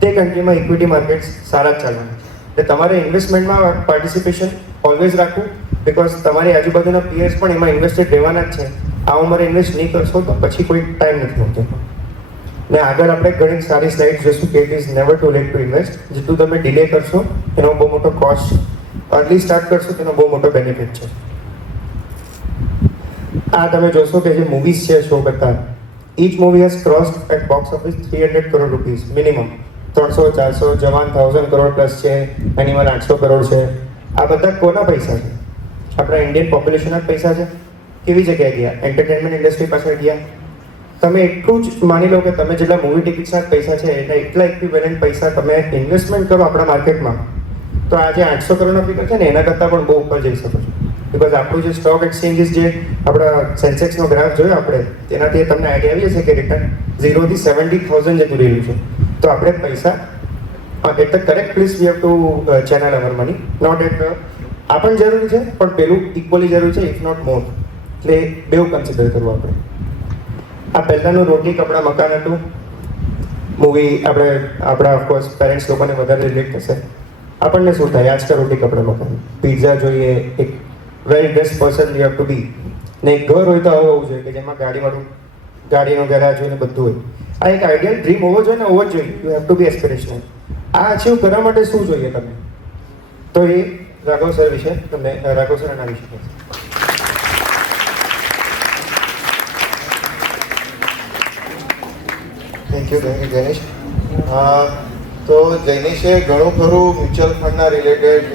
તે કન્ટ્રીમાં ઇક્વિટી માર્કેટ્સ સારા જ ચાલવાના છે. એટલે તમારે ઇન્વેસ્ટમેન્ટમાં પાર્ટિસિપેશન ઓલવેઝ રાખવું, બિકોઝ તમારી આજુબાજુના પીયર્સ પણ એમાં ઇન્વેસ્ટેડ રહેવાના જ છે. આ ઉંમરે ઇન્વેસ્ટ નહીં કરશો તો પછી કોઈ ટાઈમ નથી મળતો. ને આગળ આપણે ઘણી સારી સ્લાઇડ જોઈશું કે it is never too late to invest. જેટલું તમે ડિલે કરશો એનો બહુ મોટો કોસ્ટ, અર્લી સ્ટાર્ટ કરશો તેનો બહુ મોટો બેનિફિટ છે. આ તમે જોશો કે જે મૂવીઝ છે શો કરતા, each movie has crossed at box office 300 crore rupees minimum. 300, 400, Jawan 1000 crore plus છે, એનિમલ 800 કરોડ છે. આ બધા કોના પૈસા છે? આપણા ઇન્ડિયન પોપ્યુલેશનના જ પૈસા છે. કેવી જગ્યાએ ગયા? એન્ટરટેનમેન્ટ ઇન્ડસ્ટ્રી પાછળ ગયા. તમે એટલું જ માની લો કે તમે જેટલા મૂવી ટિકિટ્સના પૈસા છે એના એટલા ઇક્વિવેલન્ટ પૈસા તમે ઇન્વેસ્ટમેન્ટ કરો આપણા માર્કેટમાં, તો આ જે 800 કરોડનો ફિગર છે ને એના કરતાં પણ બહુ ઉપર જઈ શકો છો. બિકોઝ આપણું જે સ્ટોક એક્સચેન્જીસ, જે આપણા સેન્સેક્સનો ગ્રાફ જોયો આપણે, તેનાથી તમને આઈડિયા આવી જશે કે રિટર્ન 0 થી 70,000 જતું રહ્યું છે. તો આપણે પૈસા at the correct place we have to channel our money, not at આ પણ જરૂરી છે પણ પેલું ઇક્વલી જરૂરી છે, ઇફ નોટ મોર. એટલે બેઉ કન્સિડર કરવું આપણે. આ પહેલાંનું રોટી કપડાં મકાન હતું મૂવી આપણા ઓફકોર્સ પેરેન્ટ્સ લોકોને વધારે રિલેટ થશે. આપણને શું થાય આજકાલ રોટી કપડાં મકાન, પિઝા જોઈએ, એક well dress person you have to be, ને એક ઘર હોય તો આવું હોવું જોઈએ કે જેમાં ગાડીનો ગેરાજ હોય ને બધું હોય. આ એક આઈડિયલ ડ્રીમ હોવો જોઈએ ને હોવો જ જોઈએ. You have to be aspirational. આ અચીવ કરવા માટે શું જોઈએ તમને? તો એ રાઘવ સર વિશે તમને રાઘવ સર એના વિશે કહેશે. Thank you Jainish. તો જૈનિશે ઘણું ખરું મ્યુચ્યુઅલ ફંડના રિલેટેડ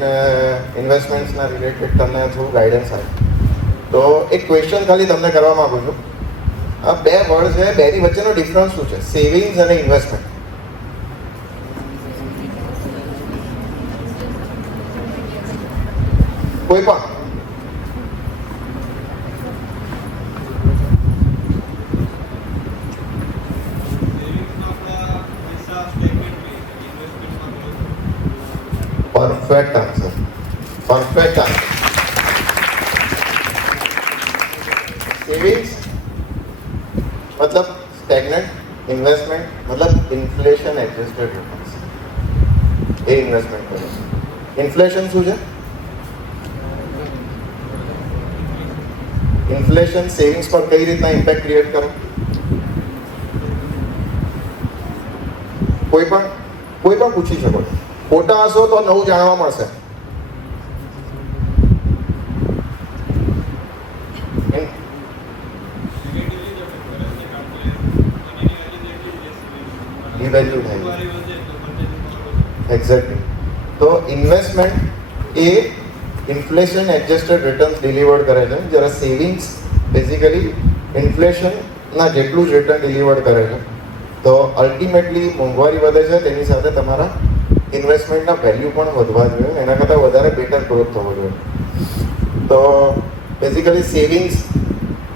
ઇન્વેસ્ટમેન્ટ્સના રિલેટેડ તમને થોડું ગાઈડન્સ આપ્યું. તો એક ક્વેશ્ચન ખાલી તમને કરવા માગું છું. આ બે વર્ડ છે, બેની વચ્ચેનો ડિફરન્સ શું છે? સેવિંગ્સ અને ઇન્વેસ્ટમેન્ટ. કોઈ પણ પરફેક્ટ આન્સર. સેવિંગ્સ मतलब स्टेगनेंट, इन्वेस्टमेंट मतलब इन्फ्लेशन एडजस्टेड रिटर्न्स. એ ઇન્વેસ્ટમેન્ટ કરે છે. ઇન્ફ્લેશન શું છે? ઇન્ફ્લેશન સેવિંગ્સ પર કઈ રીતના ઇમ્પેક્ટ ક્રિએટ કરે? કોઈ પણ પૂછી શકો. ખોટા હશો તો નવું જાણવા મળશે. ડિવેલ્યુ થાય એક્ઝેક્ટલી. તો ઇન્વેસ્ટમેન્ટ એ ઇન્ફ્લેશન એડજસ્ટેડ રિટર્ન્સ ડિલિવર્ડ કરે છે, જ્યારે સેવિંગ્સ બેઝિકલી ઇન્ફ્લેશનના જેટલું જ રિટર્ન ડિલિવર્ડ કરે છે. તો અલ્ટિમેટલી મોંઘવારી વધે છે, તેની સાથે તમારા ઇન્વેસ્ટમેન્ટના વેલ્યુ પણ વધવા જોઈએ, એના કરતાં વધારે બેટર ગ્રોથ થવો જોઈએ. તો બેઝિકલી સેવિંગ્સ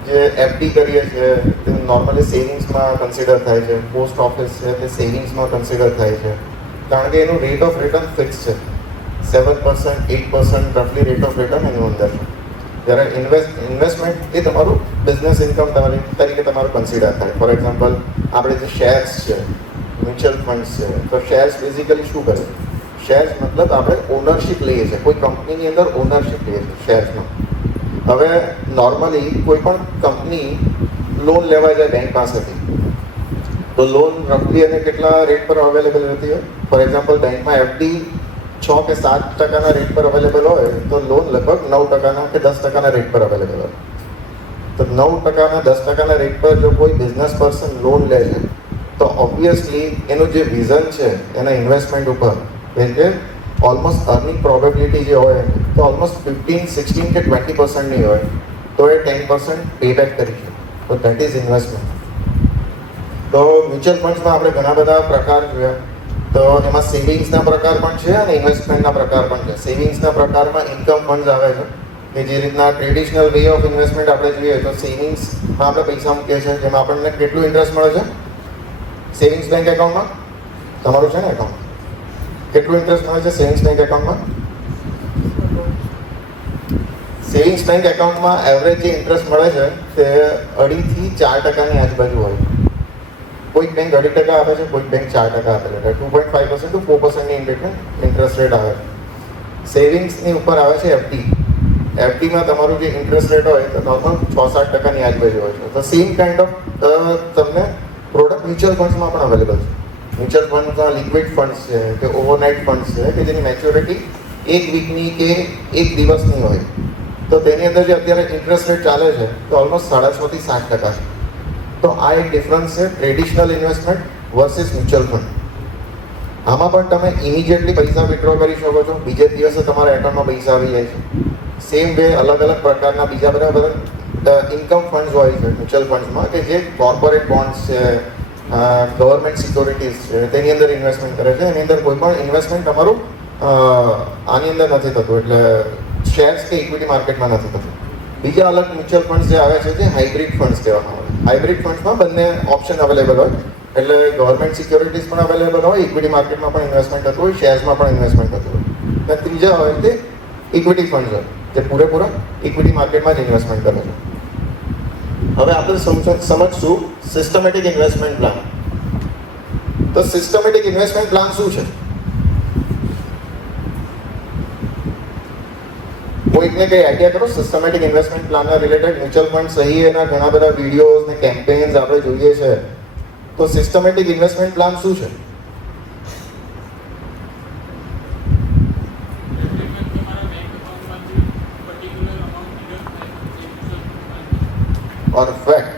જે એફડી કરીએ છીએ તે નોર્મલી સેવિંગ્સમાં કન્સિડર થાય છે. પોસ્ટ ઓફિસ છે તે સેવિંગ્સમાં કન્સિડર થાય છે, કારણ કે એનું રેટ ઓફ રિટર્ન ફિક્સ છે. 7%, 8% રફલી રેટ ઓફ રિટર્ન એનું અંદર છે. જ્યારે ઇન્વેસ્ટમેન્ટ એ તમારું બિઝનેસ ઇન્કમ તરીકે તમારું કન્સિડર થાય. ફોર એક્ઝામ્પલ આપણે જે શેર્સ છે, મ્યુચ્યુઅલ ફંડ્સ છે, તો શેર્સ બેઝિકલી શું કરે? શેર્સ મતલબ આપણે ઓનરશિપ લઈએ છીએ, કોઈ કંપનીની અંદર ઓનરશિપ લઈએ છીએ શેર્સમાં. હવે નોર્મલી કોઈ પણ કંપની લોન લેવા જાય બેંક પાસેથી, તો લોન રફલી અને કેટલા રેટ પર અવેલેબલ રહેતી હોય? ફોર એક્ઝામ્પલ બેંકમાં એફડી 6 કે 7% રેટ પર અવેલેબલ હોય, તો લોન લગભગ 9% કે 10% રેટ પર અવેલેબલ હોય. તો 9% 10% રેટ પર જો કોઈ બિઝનેસ પર્સન લોન લે છે, તો ઓબ્વિયસલી એનું જે વિઝન છે એના ઇન્વેસ્ટમેન્ટ ઉપર, એટલે કે ઓલમોસ્ટ અર્નિંગ પ્રોબેબિલિટી જે હોય તો ઓલમોસ્ટ 15, 16 કે 20%ની હોય, તો એ 10% પેબેક કરી છે. તો દેટ ઇઝ ઇન્વેસ્ટમેન્ટ. તો મ્યુચ્યુઅલ ફંડ્સમાં આપણે ઘણા બધા પ્રકાર જોયા. તો એમાં સેવિંગ્સના પ્રકાર પણ છે અને ઇન્વેસ્ટમેન્ટના પ્રકાર પણ છે. સેવિંગ્સના પ્રકારમાં ઇન્કમ ફંડ્સ આવે છે, કે જે રીતના ટ્રેડિશનલ વે ઓફ ઇન્વેસ્ટમેન્ટ આપણે જોઈએ તો સેવિંગ્સમાં આપણે પૈસા મૂકીએ છીએ, જેમાં આપણને કેટલું ઇન્ટરેસ્ટ મળે છે? સેવિંગ્સ બેંક એકાઉન્ટમાં તમારું છે ને એકાઉન્ટ, કેટલું ઇન્ટરેસ્ટ મળે છે સેવિંગ્સ બેંક એકાઉન્ટમાં? સેવિંગ્સ બેંક એકાઉન્ટમાં એવરેજ જે ઇન્ટરેસ્ટ મળે છે તે 2.5 થી 4% આજુબાજુ હોય. કોઈક બેંક 2.5% આપે છે, કોઈક બેંક 4% આપે છે. 2.5% to 4%ની ઇન્ટરેસ્ટ રેટ આવે. સેવિંગ્સની ઉપર આવે છે એફડી. એફડીમાં તમારું જે ઇન્ટરેસ્ટ રેટ હોય તો નોર્મલ 6-7%ની આજુબાજુ હોય છે. તો સેમ કાઇન્ડ ઓફ તમને પ્રોડક્ટ મ્યુચ્યુઅલ ફંડ્સમાં પણ અવેલેબલ છે. મ્યુચ્યુઅલ ફંડ્સમાં લિક્વિડ ફંડ્સ છે કે ઓવરનાઇટ ફંડ્સ છે, કે જેની મેચ્યોરિટી 1 વીકની કે 1 દિવસની હોય. તો તેની અંદર જે અત્યારે ઇન્ટરેસ્ટ રેટ ચાલે છે તો ઓલમોસ્ટ 6.5 થી 7% છે. તો આ એક ડિફરન્સ છે traditional investment versus mutual fund. આમાં પણ તમે ઇમિડિયેટલી પૈસા વિથડ્રો કરી શકો છો, બીજે દિવસે તમારા એકાઉન્ટમાં પૈસા આવી જાય છે. સેમ વે અલગ અલગ પ્રકારના બીજા બધા ઇન્કમ ફંડ્સ હોય છે મ્યુચ્યુઅલ ફંડ્સમાં, કે જે કોર્પોરેટ બોન્ડ્સ છે, ગવર્મેન્ટ સિક્યોરિટીઝ છે, તેની અંદર ઇન્વેસ્ટમેન્ટ કરે છે. એની અંદર કોઈ પણ ઇન્વેસ્ટમેન્ટ તમારું આની અંદર નથી થતું, એટલે શેર્સ કે ઇક્વિટી માર્કેટમાં નથી થતું. બીજા અલગ મ્યુચ્યુઅલ ફંડ્સ જે આવે છે જે હાઇબ્રિડ ફંડ્સ કહેવામાં આવે. હાઇબ્રિડ ફંડ્સમાં બંને ઓપ્શન અવેલેબલ હોય, એટલે ગવર્મેન્ટ સિક્યોરિટીઝ પણ અવેલેબલ હોય, ઇક્વિટી માર્કેટમાં પણ ઇન્વેસ્ટમેન્ટ થતું હોય, શેર્સમાં પણ ઇન્વેસ્ટમેન્ટ થતું હોય. અને ત્રીજા હોય તે ઇક્વિટી ફંડ્સ હોય, જે પૂરેપૂરા ઇક્વિટી માર્કેટમાં જ ઇન્વેસ્ટમેન્ટ કરે છે. હવે આપણે સમજશું સિસ્ટમેટિક ઇન્વેસ્ટમેન્ટ પ્લાન. તો સિસ્ટમેટિક ઇન્વેસ્ટમેન્ટ પ્લાન શું છે? કોઈકને કઈ આઈડિયા કરો સિસ્ટમેટિક ઇન્વેસ્ટમેન્ટ પ્લાનના રિલેટેડ? મ્યુચ્યુઅલ ફંડ સહી એના ઘણા બધા વિડીયોઝ ને કેમ્પેન્સ આપણે જોઈએ છે. તો સિસ્ટમેટિક ઇન્વેસ્ટમેન્ટ પ્લાન શું છે? પરફેક્ટ.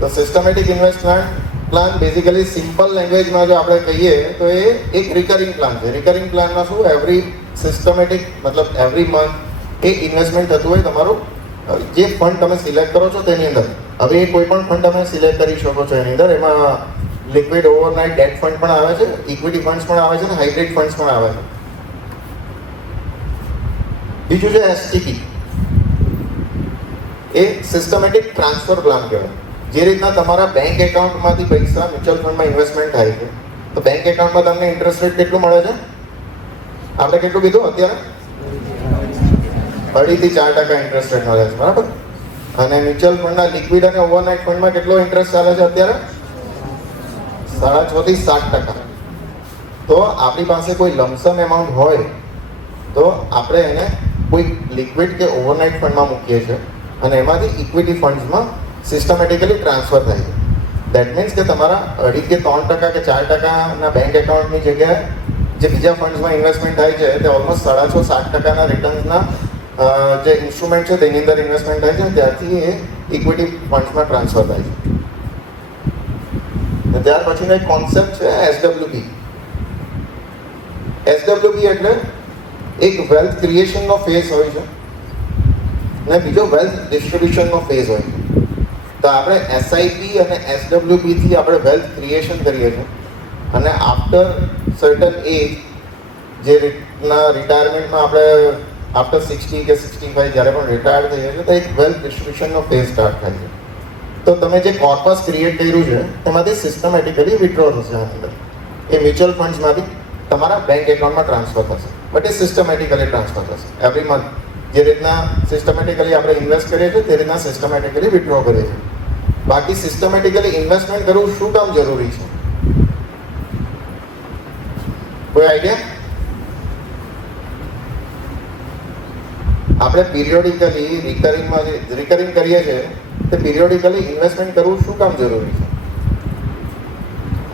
તો systematic investment plan basically simple લેંગ્વેજમાં જો આપણે કહીએ તો એ એક રિકરિંગ પ્લાન છે. રિકરિંગ પ્લાનમાં શું, એવરી સિસ્ટમેટિક મતલબ એવરી મંથ એ ઇન્વેસ્ટમેન્ટ થતું હોય તમારું જે ફંડ તમે સિલેક્ટ કરો છો તેની અંદર. હવે એ કોઈ પણ ફંડ તમે સિલેક્ટ કરી શકો છો એની અંદર. એમાં લિક્વિડ ઓવરનાઇટ ડેટ ફંડ પણ આવે છે, ઇક્વિટી ફંડ્સ પણ આવે છે અને હાઇબ્રિડ ફંડ્સ પણ આવે છે. બીજું છે એસટીપી. એ સિસ્ટમેટિક ટ્રાન્સફર પ્લાન કહેવાય. જે રીતના તમારા બેંક એકાઉન્ટમાંથી પૈસા મ્યુચ્યુઅલ ફંડમાં ઇન્વેસ્ટમેન્ટ થાય છે તો બેંક એકાઉન્ટમાં તમને ઇન્ટરેસ્ટ રેટ કેટલું મળે છે? આપણે કેટલું કીધું અત્યારે? 2.5 થી 4% ઇન્ટરેસ્ટ રેટ મળે છે, બરાબર? અને મ્યુચ્યુઅલ ફંડના લિક્વિડ અને ઓવરનાઇટ ફંડમાં કેટલો ઇન્ટરેસ્ટ ચાલે છે અત્યારે? 6.5 થી 7%. તો આપણી પાસે કોઈ લમસમ એમાઉન્ટ હોય તો આપણે એને કોઈ લિક્વિડ કે ઓવરનાઇટ ફંડમાં મૂકીએ છીએ અને એમાંથી ઇક્વિટી ફંડ્સમાં સિસ્ટમેટિકલી ટ્રાન્સફર થાય છે. દેટ મીન્સ કે તમારા 2.5 કે 3% કે 4%ના બેંક એકાઉન્ટની જગ્યાએ જે બીજા ફંડ્સમાં ઇન્વેસ્ટમેન્ટ થાય છે તે ઓલમોસ્ટ 6.5-7%ના રિટર્ન્સના જે ઇન્સ્ટ્રુમેન્ટ છે તેની અંદર ઇન્વેસ્ટમેન્ટ થાય છે, ત્યારથી એ ઇક્વિટી ફંડ્સમાં ટ્રાન્સફર થાય છે. ત્યાર પછીનો એક કોન્સેપ્ટ છે એસડબ્લ્યુપી. એસડબ્લ્યુપી એટલે એક વેલ્થ ક્રિએશનનો ફેઝ હોય છે અને બીજો વેલ્થ ડિસ્ટ્રીબ્યુશનનો ફેઝ હોય છે. તો આપણે એસઆઈપી અને એસડબ્લ્યુપી થી આપણે વેલ્થ ક્રિએશન કરીએ છીએ અને આફ્ટર સર્ટન એજ જે રીતના રિટાયરમેન્ટમાં આપણે આફ્ટર 60 કે 65 જ્યારે પણ રિટાયર થઈએ છીએ તો એક વેલ્થ ડિસ્ટ્રીબ્યુશનનો ફેઝ સ્ટાર્ટ થાય છે. તો તમે જે કોર્પસ ક્રિએટ કર્યું છે તેમાંથી સિસ્ટમેટિકલી વિથડ્રો થશે આની અંદર. એ મ્યુચ્યુઅલ ફંડ્સમાંથી તમારા બેંક એકાઉન્ટમાં ટ્રાન્સફર થશે, બટ એ સિસ્ટમેટિકલી ટ્રાન્સફર થશે એવરી મંથ. જે રીતના સિસ્ટમેટિકલી આપણે ઇન્વેસ્ટ કરીએ છીએ તે રીતના સિસ્ટમેટિકલી વિથડ્રો કરીએ છીએ. બાકી સિસ્ટમેટિકલી ઇન્વેસ્ટમેન્ટ કરવું શું કામ જરૂરી છે? કોઈ આઈડિયા? આપણે પિરિયોડિકલી રિકરિંગ કરીએ છીએ તે પિરિયોડિકલી ઇન્વેસ્ટમેન્ટ કરવું શું કામ જરૂરી છે?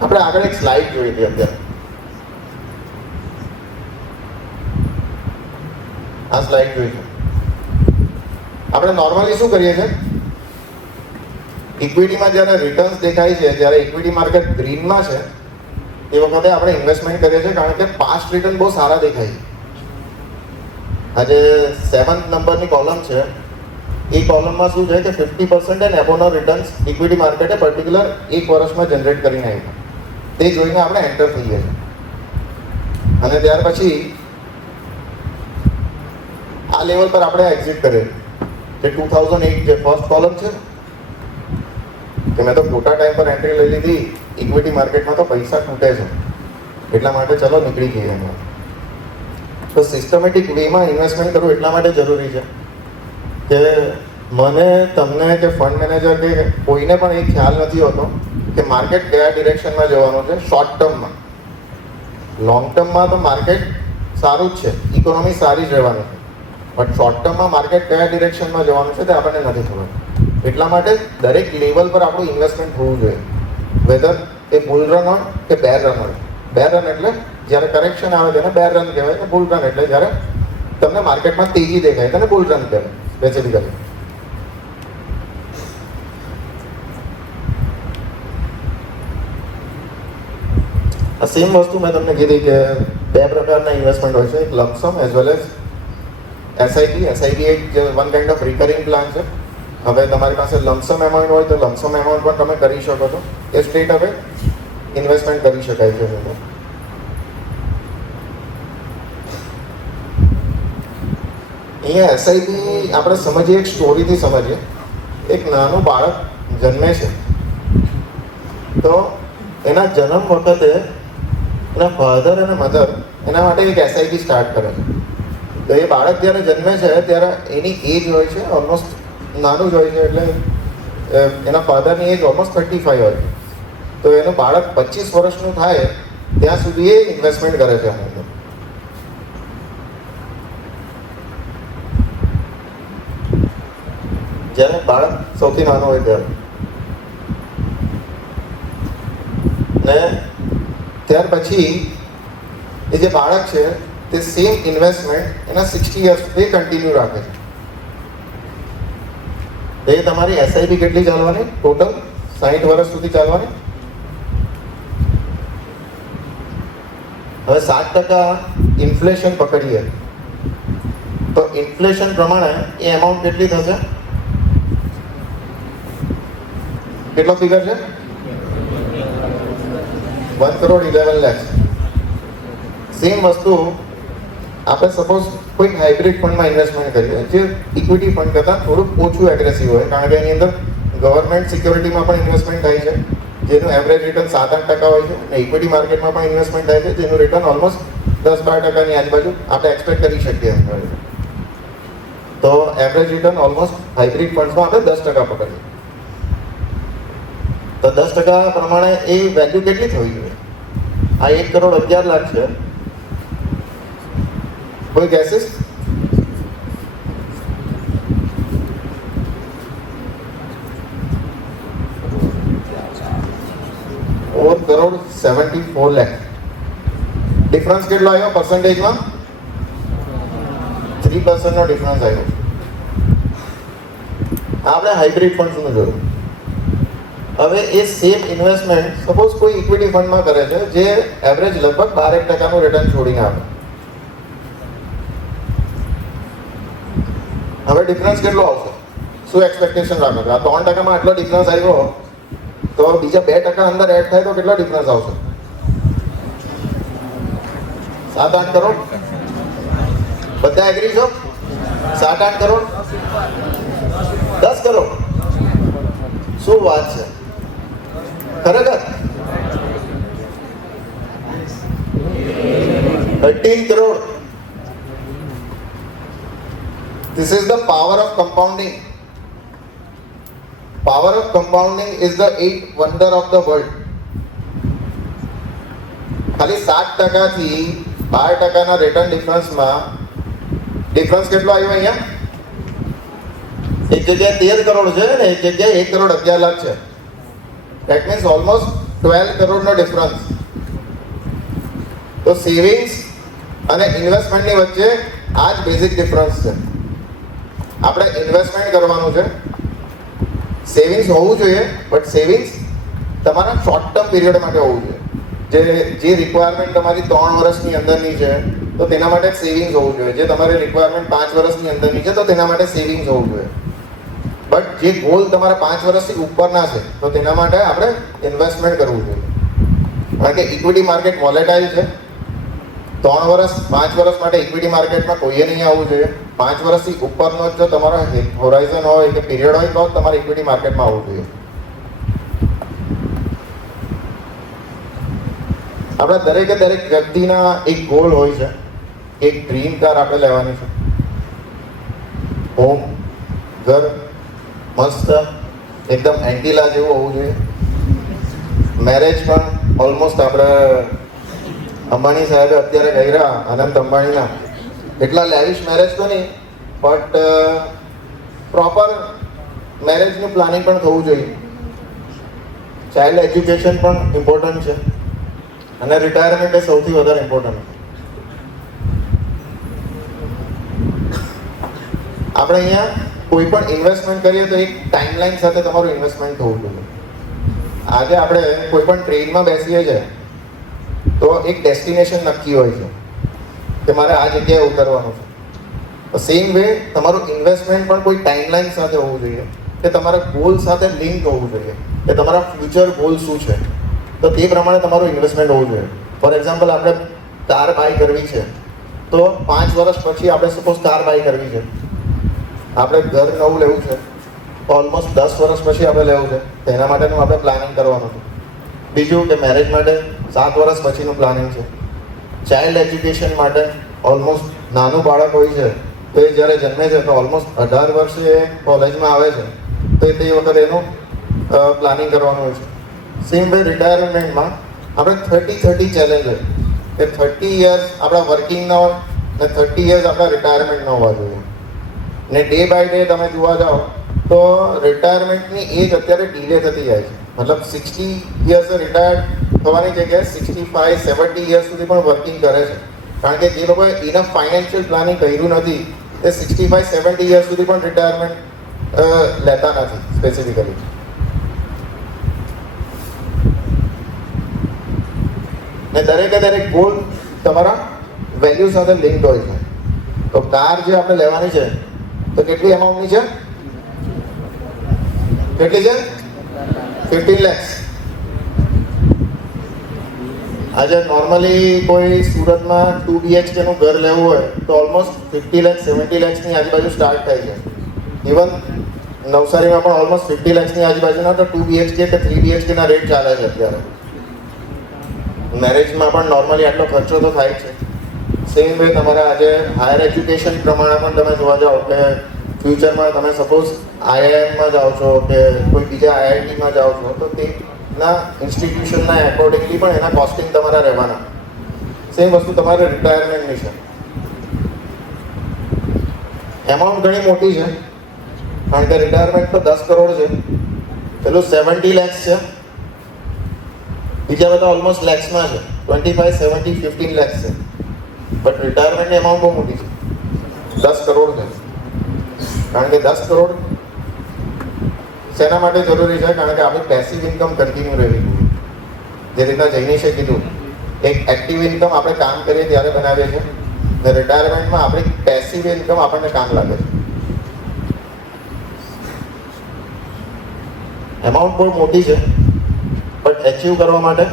આપણે આગળ એક સ્લાઇડ જોઈ હતી અત્યારે. આ સ્લાઇડ જોઈ છે. આપણે નોર્મલી શું કરીએ છીએ? ઇક્વિટીમાં જ્યારે રિટર્ન્સ દેખાય છે, જ્યારે ઇક્વિટી માર્કેટ ગ્રીનમાં છે એ વખતે આપણે ઇન્વેસ્ટમેન્ટ કરીએ છીએ કારણ કે પાસ્ટ રિટર્ન બહુ સારા દેખાય છે. આજે 7th નંબરની કોલમ છે એ કોલમમાં શું છે કે 50% એન્ડ એબોવના રિટર્ન્સ ઇક્વિટી માર્કેટે પર્ટિક્યુલર એક વર્ષમાં જનરેટ કરીને આવ્યા. તે જોઈને આપણે એન્ટર થઈએ છીએ અને ત્યાર પછી આ લેવલ પર આપણે એક્ઝિટ કરીએ. જે 2008 જે ફર્સ્ટ કોલમ છે કે મેં તો ખોટા ટાઈમ પર એન્ટ્રી લઈ લીધી, ઇક્વિટી માર્કેટમાં તો પૈસા ખૂટે છે એટલા માટે ચલો નીકળી જઈએ એમાં. તો સિસ્ટમેટિક વેમાં ઇન્વેસ્ટમેન્ટ કરવું એટલા માટે જરૂરી છે કે મને, તમને કે ફંડ મેનેજર કે કોઈને પણ એ ખ્યાલ નથી હોતો કે માર્કેટ કયા ડિરેક્શનમાં જવાનું છે શોર્ટ ટર્મમાં. લોંગ ટર્મમાં તો માર્કેટ સારું જ છે, ઇકોનોમી સારી જ રહેવાની છે, બટ શોર્ટ ટર્મમાં માર્કેટ કયા ડિરેક્શનમાં જવાનું છે તે આપણને નથી ખબર. એટલા માટે દરેક લેવલ પર આપણું ઇન્વેસ્ટમેન્ટ હોવું જોઈએ, વેધર એ બુલ રન હોય કે બેર રન હોય. બેર રન એટલે જ્યારે કરેક્શન આવે તેને બેર રન કહેવાય, અને બુલ રન એટલે જ્યારે તમને માર્કેટમાં તેજી દેખાય તેને બુલ રન કહેવાય બેસિકલી. આ સેમ વસ્તુ મેં તમને કીધી કે બે પ્રકારના ઇન્વેસ્ટમેન્ટ હોય છે, એક lumpsum as well as SIP. SIP એક one kind of recurring plan છે. હવે તમારી પાસે લમસમ એમાઉન્ટ હોય તો લમસમ એમાઉન્ટ પણ તમે કરી શકો છો, એ સ્ટ્રેટ હવે ઇન્વેસ્ટમેન્ટ કરી શકાય છે. અહીંયા એસઆઈપી આપણે સમજીએ, એક સ્ટોરીથી સમજીએ. એક નાનું બાળક જન્મે છે તો એના જન્મ વખતે એના ફાધર અને મધર એના માટે એક એસઆઈપી સ્ટાર્ટ કરે છે. તો એ બાળક જ્યારે જન્મે છે ત્યારે એની એજ હોય છે ઓલમોસ્ટ નાનું જ હોય છે, એટલે એના ફાધરની એજ ઓલમોસ્ટ 35 હોય તો એનું બાળક 25 વર્ષનું થાય ત્યાં સુધી એ ઇન્વેસ્ટમેન્ટ કરે છે આની અંદર. જ્યારે બાળક સૌથી નાનો હોય ત્યારે ને ત્યાર પછી એ જે બાળક છે તે સેમ ઇન્વેસ્ટમેન્ટ એના 60 યર્સ સુધી કન્ટિન્યુ રાખે છે. એ તમારી એસઆઈપી કેટલી ચાલવાની? ટોટલ 60 વર્ષ સુધી ચાલવાની. હવે 7% ઇન્ફ્લેશન પકડીએ તો ઇન્ફ્લેશન પ્રમાણે એ એમાઉન્ટ કેટલી થશે? કેટલો ફિગર છે? 1,11,00,000. સેમ વસ્તુ આપણે સપોઝ કોઈ હાઇબ્રિડ ફંડમાં ઇન્વેસ્ટમેન્ટ કરીએ જે ઇક્વિટી ફંડ કરતાં થોડુંક ઓછું એગ્રેસિવ હોય, કારણ કે એની અંદર ગવર્મેન્ટ સિક્યોરિટીમાં પણ ઇન્વેસ્ટમેન્ટ થાય છે જેનું એવરેજ રિટર્ન 7-8% હોય છે, અને ઇક્વિટી માર્કેટમાં પણ ઇન્વેસ્ટમેન્ટ થાય છે જેનું રિટર્ન ઓલમોસ્ટ 10-12%ની આજુબાજુ આપણે એક્સપેક્ટ કરી શકીએ. તો એવરેજ રિટર્ન ઓલમોસ્ટ હાઇબ્રિડ ફંડ્સમાં આપણે 10% પકડીએ તો 10% પ્રમાણે એ વેલ્યુ કેટલી થવી જોઈએ? આ 1,11,00,000 છે. કોઈ ગેસીસ? ₹4,74,00,000. ડિફરન્સ કેટલો આવ્યો પર્સન્ટેજમાં? 3% નો ડિફરન્સ આવ્યો. આપણે હાઇબ્રિડ ફંડ્સનું જોયું. હવે એ સેમ ઇન્વેસ્ટમેન્ટ સપોઝ કોઈ ઇક્વિટી ફંડમાં કરે છે જે એવરેજ લગભગ 12% રિટર્ન છોડીને આપે. હવે ડિફરન્સ કેટલો આવશે? શું એક્સપેક્ટેશન રાખો છો? આ 3%માં આટલો ડિફરન્સ આવ્યો તો બીજા 2% અંદર એડ થાય તો કેટલો ડિફરન્સ આવશે? 7-8 કરોડ. બધા એગ્રી છો? 7-8 કરોડ, 10 કરોડ. શું વાત છે ખરેખર? 18 crore. This is the power of compounding. Power of compounding is the 8th wonder of the world. ખાલી 7% થી 12% રિટર્ન ડિફરન્સમાં ડિફરન્સ કેટલો આવ્યો અહીંયા? એક જગ્યાએ 13 કરોડ છે ને એક જગ્યાએ 1,11,00,000 છે. That means almost 12 કરોડનો ડિફરન્સ. તો સેવિંગ્સ અને ઇન્વેસ્ટમેન્ટની વચ્ચે આ જ બેઝિક ડિફરન્સ છે. આપણે ઇન્વેસ્ટમેન્ટ કરવાનું છે, સેવિંગ્સ હોવું જોઈએ, બટ સેવિંગ્સ તમારા શોર્ટ ટર્મ પીરિયડ માટે હોવું જોઈએ. જે રિક્વાયરમેન્ટ તમારી 3 વર્ષની અંદરની છે તો તેના માટે સેવિંગ્સ હોવું જોઈએ. જે તમારી રિક્વાયરમેન્ટ 5 વર્ષની અંદરની છે તો તેના માટે સેવિંગ્સ હોવું જોઈએ. બટ જે ગોલ તમારા 5 વર્ષથી ઉપરના છે તો તેના માટે આપણે ઇન્વેસ્ટમેન્ટ કરવું જોઈએ. કારણ કે ઇક્વિટી માર્કેટ વોલેટાઇલ છે. 3 વર્ષ 5 વર્ષ માટે ઇક્વિટી માર્કેટમાં કોઈએ નહીં આવવું જોઈએ. 5 વર્ષથી ઉપરનો જો તમારો હોરાઇઝન હોય કે પીરિયડ હોય તો તમારે ઇક્વિટી માર્કેટમાં આવવું જોઈએ. આપણા દરેકે દરેક વ્યક્તિના એક ગોલ હોય છે. એક ડ્રીમ કાર આપણે લેવાની છે, હોમ, ઘર મસ્ત એકદમ એન્ટિલા જેવું હોવું જોઈએ. મેરેજ પણ ઓલમોસ્ટ આપણે અંબાણી સાહેબે અત્યારે કર્યા, અનંત અંબાણીના, એટલા લેવિશ મેરેજ તો નહીં, બટ પ્રોપર મેરેજનું પ્લાનિંગ પણ થવું જોઈએ. ચાઇલ્ડ એજ્યુકેશન પણ ઇમ્પોર્ટન્ટ છે અને રિટાયરમેન્ટ એ સૌથી વધારે ઇમ્પોર્ટન્ટ છે. આપણે અહીંયા કોઈ પણ ઇન્વેસ્ટમેન્ટ કરીએ તો એક ટાઈમલાઈન સાથે તમારું ઇન્વેસ્ટમેન્ટ થવું જોઈએ. આજે આપણે કોઈ પણ ટ્રેનમાં બેસીએ છીએ તો એક ડેસ્ટિનેશન નક્કી હોય છે કે મારે આ જગ્યાએ ઉતરવાનું છે. તો સેમ વે તમારું ઇન્વેસ્ટમેન્ટ પણ કોઈ ટાઈમલાઈન સાથે હોવું જોઈએ કે તમારા ગોલ સાથે લિંક હોવું જોઈએ કે તમારા ફ્યુચર ગોલ શું છે. તો તે પ્રમાણે તમારું ઇન્વેસ્ટમેન્ટ હોવું જોઈએ. ફોર એક્ઝામ્પલ આપણે કાર બાય કરવી છે તો 5 વર્ષ પછી આપણે સપોઝ કાર બાય કરવી છે. આપણે ઘર નવું લેવું છે તો ઓલમોસ્ટ 10 વર્ષ પછી આપણે લેવું છે, તો એના માટેનું આપણે પ્લાનિંગ કરવાનું છે. બીજું કે મેરેજ માટે 7 વર્ષ પછીનું પ્લાનિંગ છે. ચાઇલ્ડ એજ્યુકેશન માટે ઓલમોસ્ટ નાનું બાળક હોય છે તો એ જ્યારે જન્મે છે તો ઓલમોસ્ટ 18 વર્ષે કોલેજમાં આવે છે તો તે વખતે એનું પ્લાનિંગ કરવાનું હોય છે. સેમ વે રિટાયરમેન્ટમાં આપણે 30 ચેલેન્જ હોય કે 30 યર્સ આપણા વર્કિંગના હોય ને 30 યર્સ આપણા રિટાયરમેન્ટના હોવા જોઈએ. ને ડે બાય ડે તમે જોવા જાઓ તો રિટાયરમેન્ટની એજ અત્યારે ડીલે થતી જાય છે. મતલબ 60 યર્સે રિટાયર્ડ થવાની જગ્યાએ 65-70 યર્સ સુધી પણ વર્કિંગ કરે છે. કારણ કે જે લોકોએ ઇનફ ફાઇનાન્શિયલ પ્લાનિંગ કર્યું નથી તે 65-70 યર્સ સુધી પણ રિટાયરમેન્ટ લેતા નથી સ્પેસિફિકલી. ને દરેક ગોલ તમારા વેલ્યુ સાથે લિંક હોય છે. તો કાર જે આપણે લેવાની છે તો કેટલી અમાઉન્ટની છે? કેટલી છે? 15 lakhs. આજે નોર્મલી કોઈ સુરતમાં 2 BHK નું ઘર લેવું હોય તો ઓલમોસ્ટ 50 lakhs 70 lakhsની આજુબાજુ સ્ટાર્ટ થાય છે. ઇવન નવસારીમાં પણ ઓલમોસ્ટ 50 lakhsની આજુબાજુના તો 2 BHK કે 3 BHK ના રેટ ચાલે છે અત્યારે. મેરેજમાં પણ નોર્મલી આટલો ખર્ચો તો થાય છે. સેમ વે તમારા આજે હાયર એજ્યુકેશન પ્રમાણે પણ તમે જોવા જાઓ કે ફ્યુચરમાં તમે સપોઝ IIMમાં જાઓ છો કે કોઈ બીજા IITમાં જાઓ છો તો તેના ઇન્સ્ટિટ્યુશનના એકોર્ડિંગલી પણ એના કોસ્ટિંગ તમારા રહેવાના. સેમ વસ્તુ તમારે રિટાયરમેન્ટની છે. એમાઉન્ટ ઘણી મોટી છે કારણ કે રિટાયરમેન્ટ તો 10 કરોડ છે, પેલું 70 lakhs છે, બીજા બધા ઓલમોસ્ટ લેક્સમાં છે. 25, 70, 15 lakhs છે. બટ રિટાયરમેન્ટની એમાઉન્ટ બહુ મોટી છે, 10 કરોડ છે. કારણ કે 10 કરોડ શેના માટે જરૂરી છે? કારણ કે આપણી પેસિવ ઇન્કમ કન્ટિન્યુ રહેવી જોઈએ. જે રીતના જૈનિશે કીધું, એક એક્ટિવ ઇન્કમ આપણે કામ કરીએ ત્યારે બનાવીએ છીએ ને રિટાયરમેન્ટમાં આપણી પેસિવ ઇન્કમ આપણને કામ લાગે છે. એમાઉન્ટ બહુ મોટી છે બટ એચીવ કરવા માટે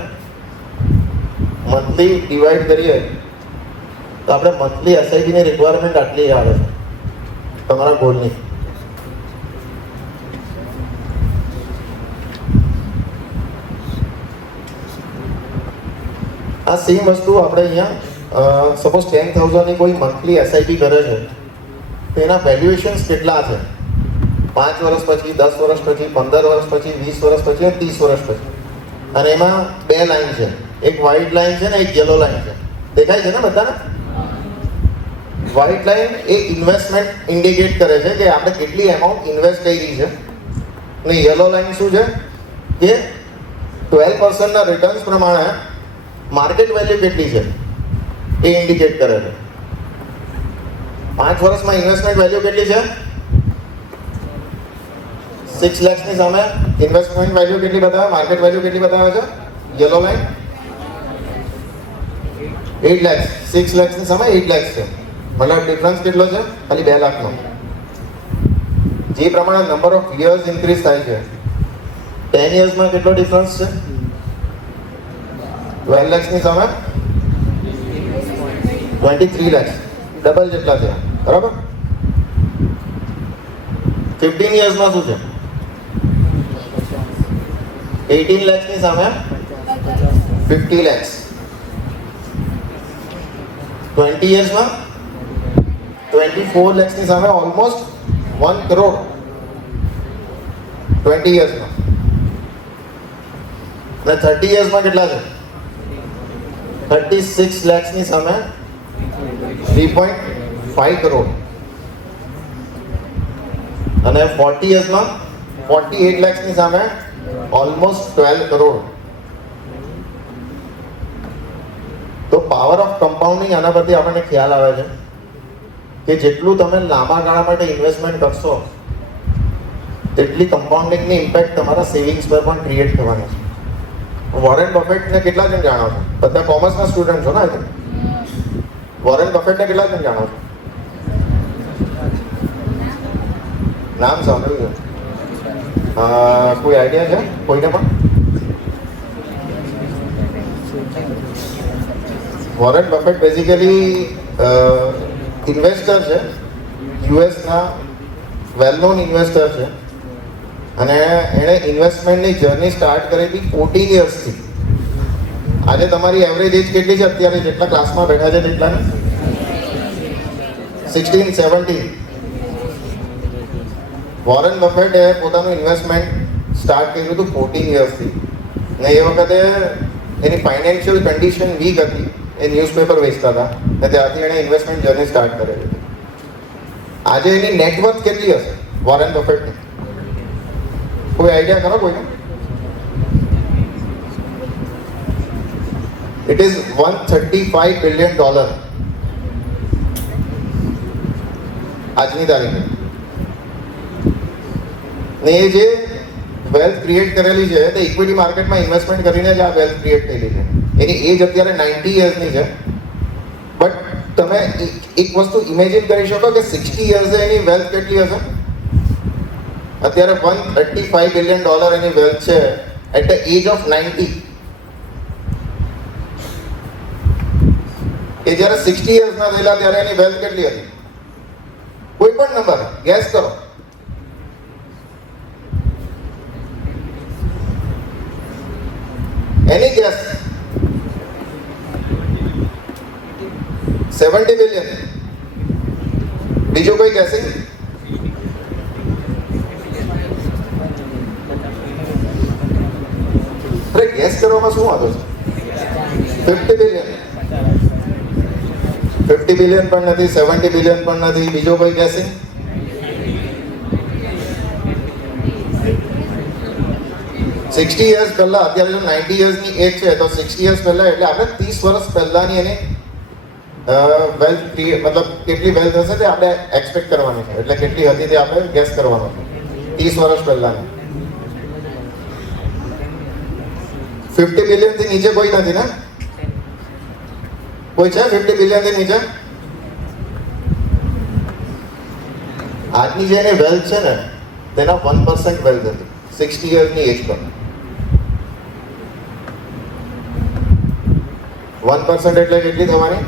મંથલી ડિવાઈડ કરીએ તો આપણે મંથલી એસઆઈપીની રિક્વાયરમેન્ટ આટલી આવે છે તમારા ગોલની. આ સેમ વસ્તુ આપણે અહીંયા સપોઝ 10,000ની કોઈ મંથલી એસઆઈપી કરે છે તો એના વેલ્યુએશન્સ કેટલા છે? 5 વર્ષ પછી, 10 વર્ષ પછી, 15 વર્ષ પછી, 20 વર્ષ પછી અને 30 વર્ષ પછી. અને એમાં 2 લાઈન છે, એક વ્હાઇટ લાઈન છે ને એક યલો લાઈન છે. દેખાય છે ને બધાને? વ્હાઇટ લાઈન એ ઇન્વેસ્ટમેન્ટ ઇન્ડિકેટ કરે છે કે આપણે કેટલી એમાઉન્ટ ઇન્વેસ્ટ કરી છે. અને યલો લાઈન શું છે કે 12%ના રિટર્ન્સ પ્રમાણે માર્કેટ વેલ્યુ કેટલી છે એ ઇન્ડિકેટ કરે છે. 5 વર્ષમાં ઇન્વેસ્ટમેન્ટ વેલ્યુ કેટલી છે? 6 lakhsની સામે ઇન્વેસ્ટમેન્ટ વેલ્યુ કેટલી બતાવે? માર્કેટ વેલ્યુ કેટલી બતાવે છે? Yellow line 8 lakhs. 6 lakhsની સામે 8 lakhs છે. મતલબ ડિફરન્સ કેટલો છે? ખાલી 2 લાખનો. જે પ્રમાણે નંબર ઓફ યર્સ ઇન્ક્રીઝ થાય છે, 10 yearsમાં કેટલો ડિફરન્સ છે? 12 lakhsની સામે 23 lakhs, ડબલ જેટલા છે. બરાબર? 15 yearsમાં શું છે? 18 lakhsની સામે 50 lakhs. 20 yearsમાં 24 lakhsની સામે ઓલમોસ્ટ 1 crore 20 yearsમાં. અને 30 yearsમાં કેટલા છે? 36 lakhsની સામે 3.5 crore. અને 40 yearsમાં 48 lakhsની સામે ઓલમોસ્ટ 12 crore. તો પાવર ઓફ કમ્પાઉન્ડિંગ આના પરથી આપણને ખ્યાલ આવે છે કે જેટલું તમે લાંબા ગાળા માટે ઇન્વેસ્ટમેન્ટ કરશો તેટલી કમ્પાઉન્ડિંગની ઇમ્પેક્ટ તમારા સેવિંગ્સ પર પણ ક્રિએટ થવાની છે. વોરેન બફેટને કેટલા જણ જાણો છો? બધા કોમર્સના સ્ટુડન્ટ છો ને? વોરેન બફેટને કેટલા જણ જાણો છો? નામ સાંભળ્યું છે? કોઈ આઈડિયા છે કોઈને પણ? વોરેન બફેટ બેઝિકલી ઇન્વેસ્ટર છે, યુએસના વેલ નોન ઇન્વેસ્ટર છે. અને એણે ઇન્વેસ્ટમેન્ટની જર્ની સ્ટાર્ટ કરી હતી 14 yearsથી. આજે તમારી એવરેજ એજ કેટલી છે અત્યારે જેટલા ક્લાસમાં બેઠા છે તેટલાની? 16, 17. વોરેન બફેટે પોતાનું ઇન્વેસ્ટમેન્ટ સ્ટાર્ટ કર્યું હતું 14 યર્સથી ને એ વખતે એની ફાઇનાન્શિયલ કન્ડિશન વીક હતી. એ ન્યૂઝપેપર વેચતા હતા ને ત્યારથી એણે ઇન્વેસ્ટમેન્ટ જર્ની સ્ટાર્ટ કરેલી હતી. આજે એની નેટવર્થ કેટલી હશે વોરેન બફેટની? કોઈ આઈડિયા ખરો કોઈને? ઇટ ઇઝ $135 billion આજની તારીખે. ને એ જે વેલ્થ ક્રિએટ કરેલી છે તે ઇક્વિટી માર્કેટમાં ઇન્વેસ્ટમેન્ટ કરીને જ આ વેલ્થ ક્રિએટ થયેલી છે. એની એજ અત્યારે 90 યર્સની છે. બટ તમે એક વસ્તુ ઇમેજિન કરી શકો કે 60 યર્સે એની વેલ્થ કેટલી હશે? અત્યારે $135 billion એની વેલ્થ છે એટ ધ એજ ઓફ 90. એ જ્યારે 60 યર્સના થયેલા ત્યારે એની વેલ્થ કેટલી હતી? કોઈ પણ નંબર ગેસ કરો. એની ગેસ 70 billion. બીજું કોઈ ગેસિંગ? અરે ગેસ કરવામાં શું વાંધો છે? 50 billion. 50 billion પણ નથી, 70 billion પણ નથી. બીજો કોઈ ગેસિંગ? $60 years પહેલા, અત્યારે જો 90 યર્સની એજ છે તો 60 years પહેલા એટલે આપણે 30 વર્ષ પહેલાની એની વેલ્થ ક્રિએટ મતલબ કેટલી વેલ્થ હશે તે આપણે એક્સપેક્ટ કરવાની છે. એટલે કેટલી હતી તે આપણે ગેસ કરવાનું છે 30 વર્ષ પહેલાની. 50 billion થી નીચે કોઈ નથી ને? કોઈ છે 50 billion થી નીચે? આજની જે એની વેલ્થ છે ને તેના 1% વેલ્થ હતી 60 યર્સની એજ પર. 1% એટલે કેટલી થવાની?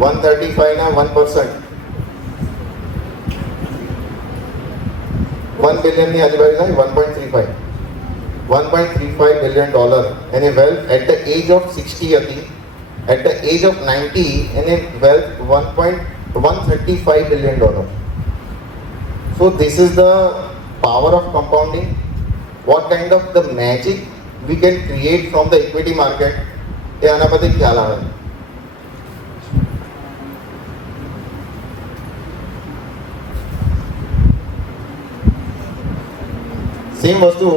135 ના 1%. 1 billion ની આજુબાજુ થાય 1.35. $1.35 billion એની wealth at the age of 60 હતી. એટ ધ એજ ઓફ 90 એની wealth $1.135 billion. So this is the power of compounding. What kind of the magic we can create from the equity market? એ આના પરથી ખ્યાલ આવે. Same વસ્તુ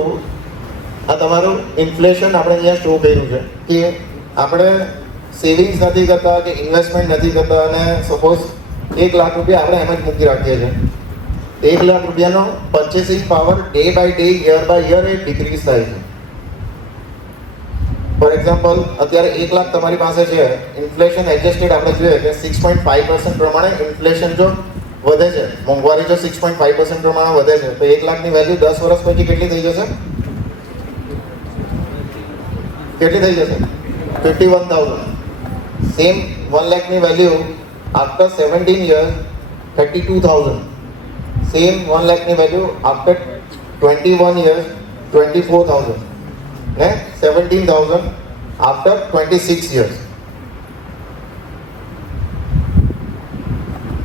આ તમારું inflation આપણે અહીંયા શો કર્યું છે કે આપણે સેવિંગ્સ નથી કરતા કે ઇન્વેસ્ટમેન્ટ નથી કરતા અને સપોઝ ₹1 લાખ આપણે એમ જ મૂકી રાખીએ છીએ. ₹1 લાખનો purchasing power day by day year by year એ ડિક્રીઝ થાય છે. ફોર એક્ઝામ્પલ અત્યારે 1 લાખ તમારી પાસે છે, ઇન્ફ્લેશન એડજસ્ટેડ આપણે જોઈએ કે 6.5% પ્રમાણે ઇન્ફ્લેશન જો વધે છે, મોંઘવારી જો 6.5% પ્રમાણે વધે છે તો 1 લાખની વેલ્યુ 10 વર્ષ પછી કેટલી થઈ જશે? કેટલી થઈ જશે? 51,000. સેમ 1 લાખની વેલ્યુ આફ્ટર 17 years 32,000. સેમ 1 લાખની વેલ્યુ આફ્ટર 21 years 24,000. ને 17,000 આફ્ટર 26 years.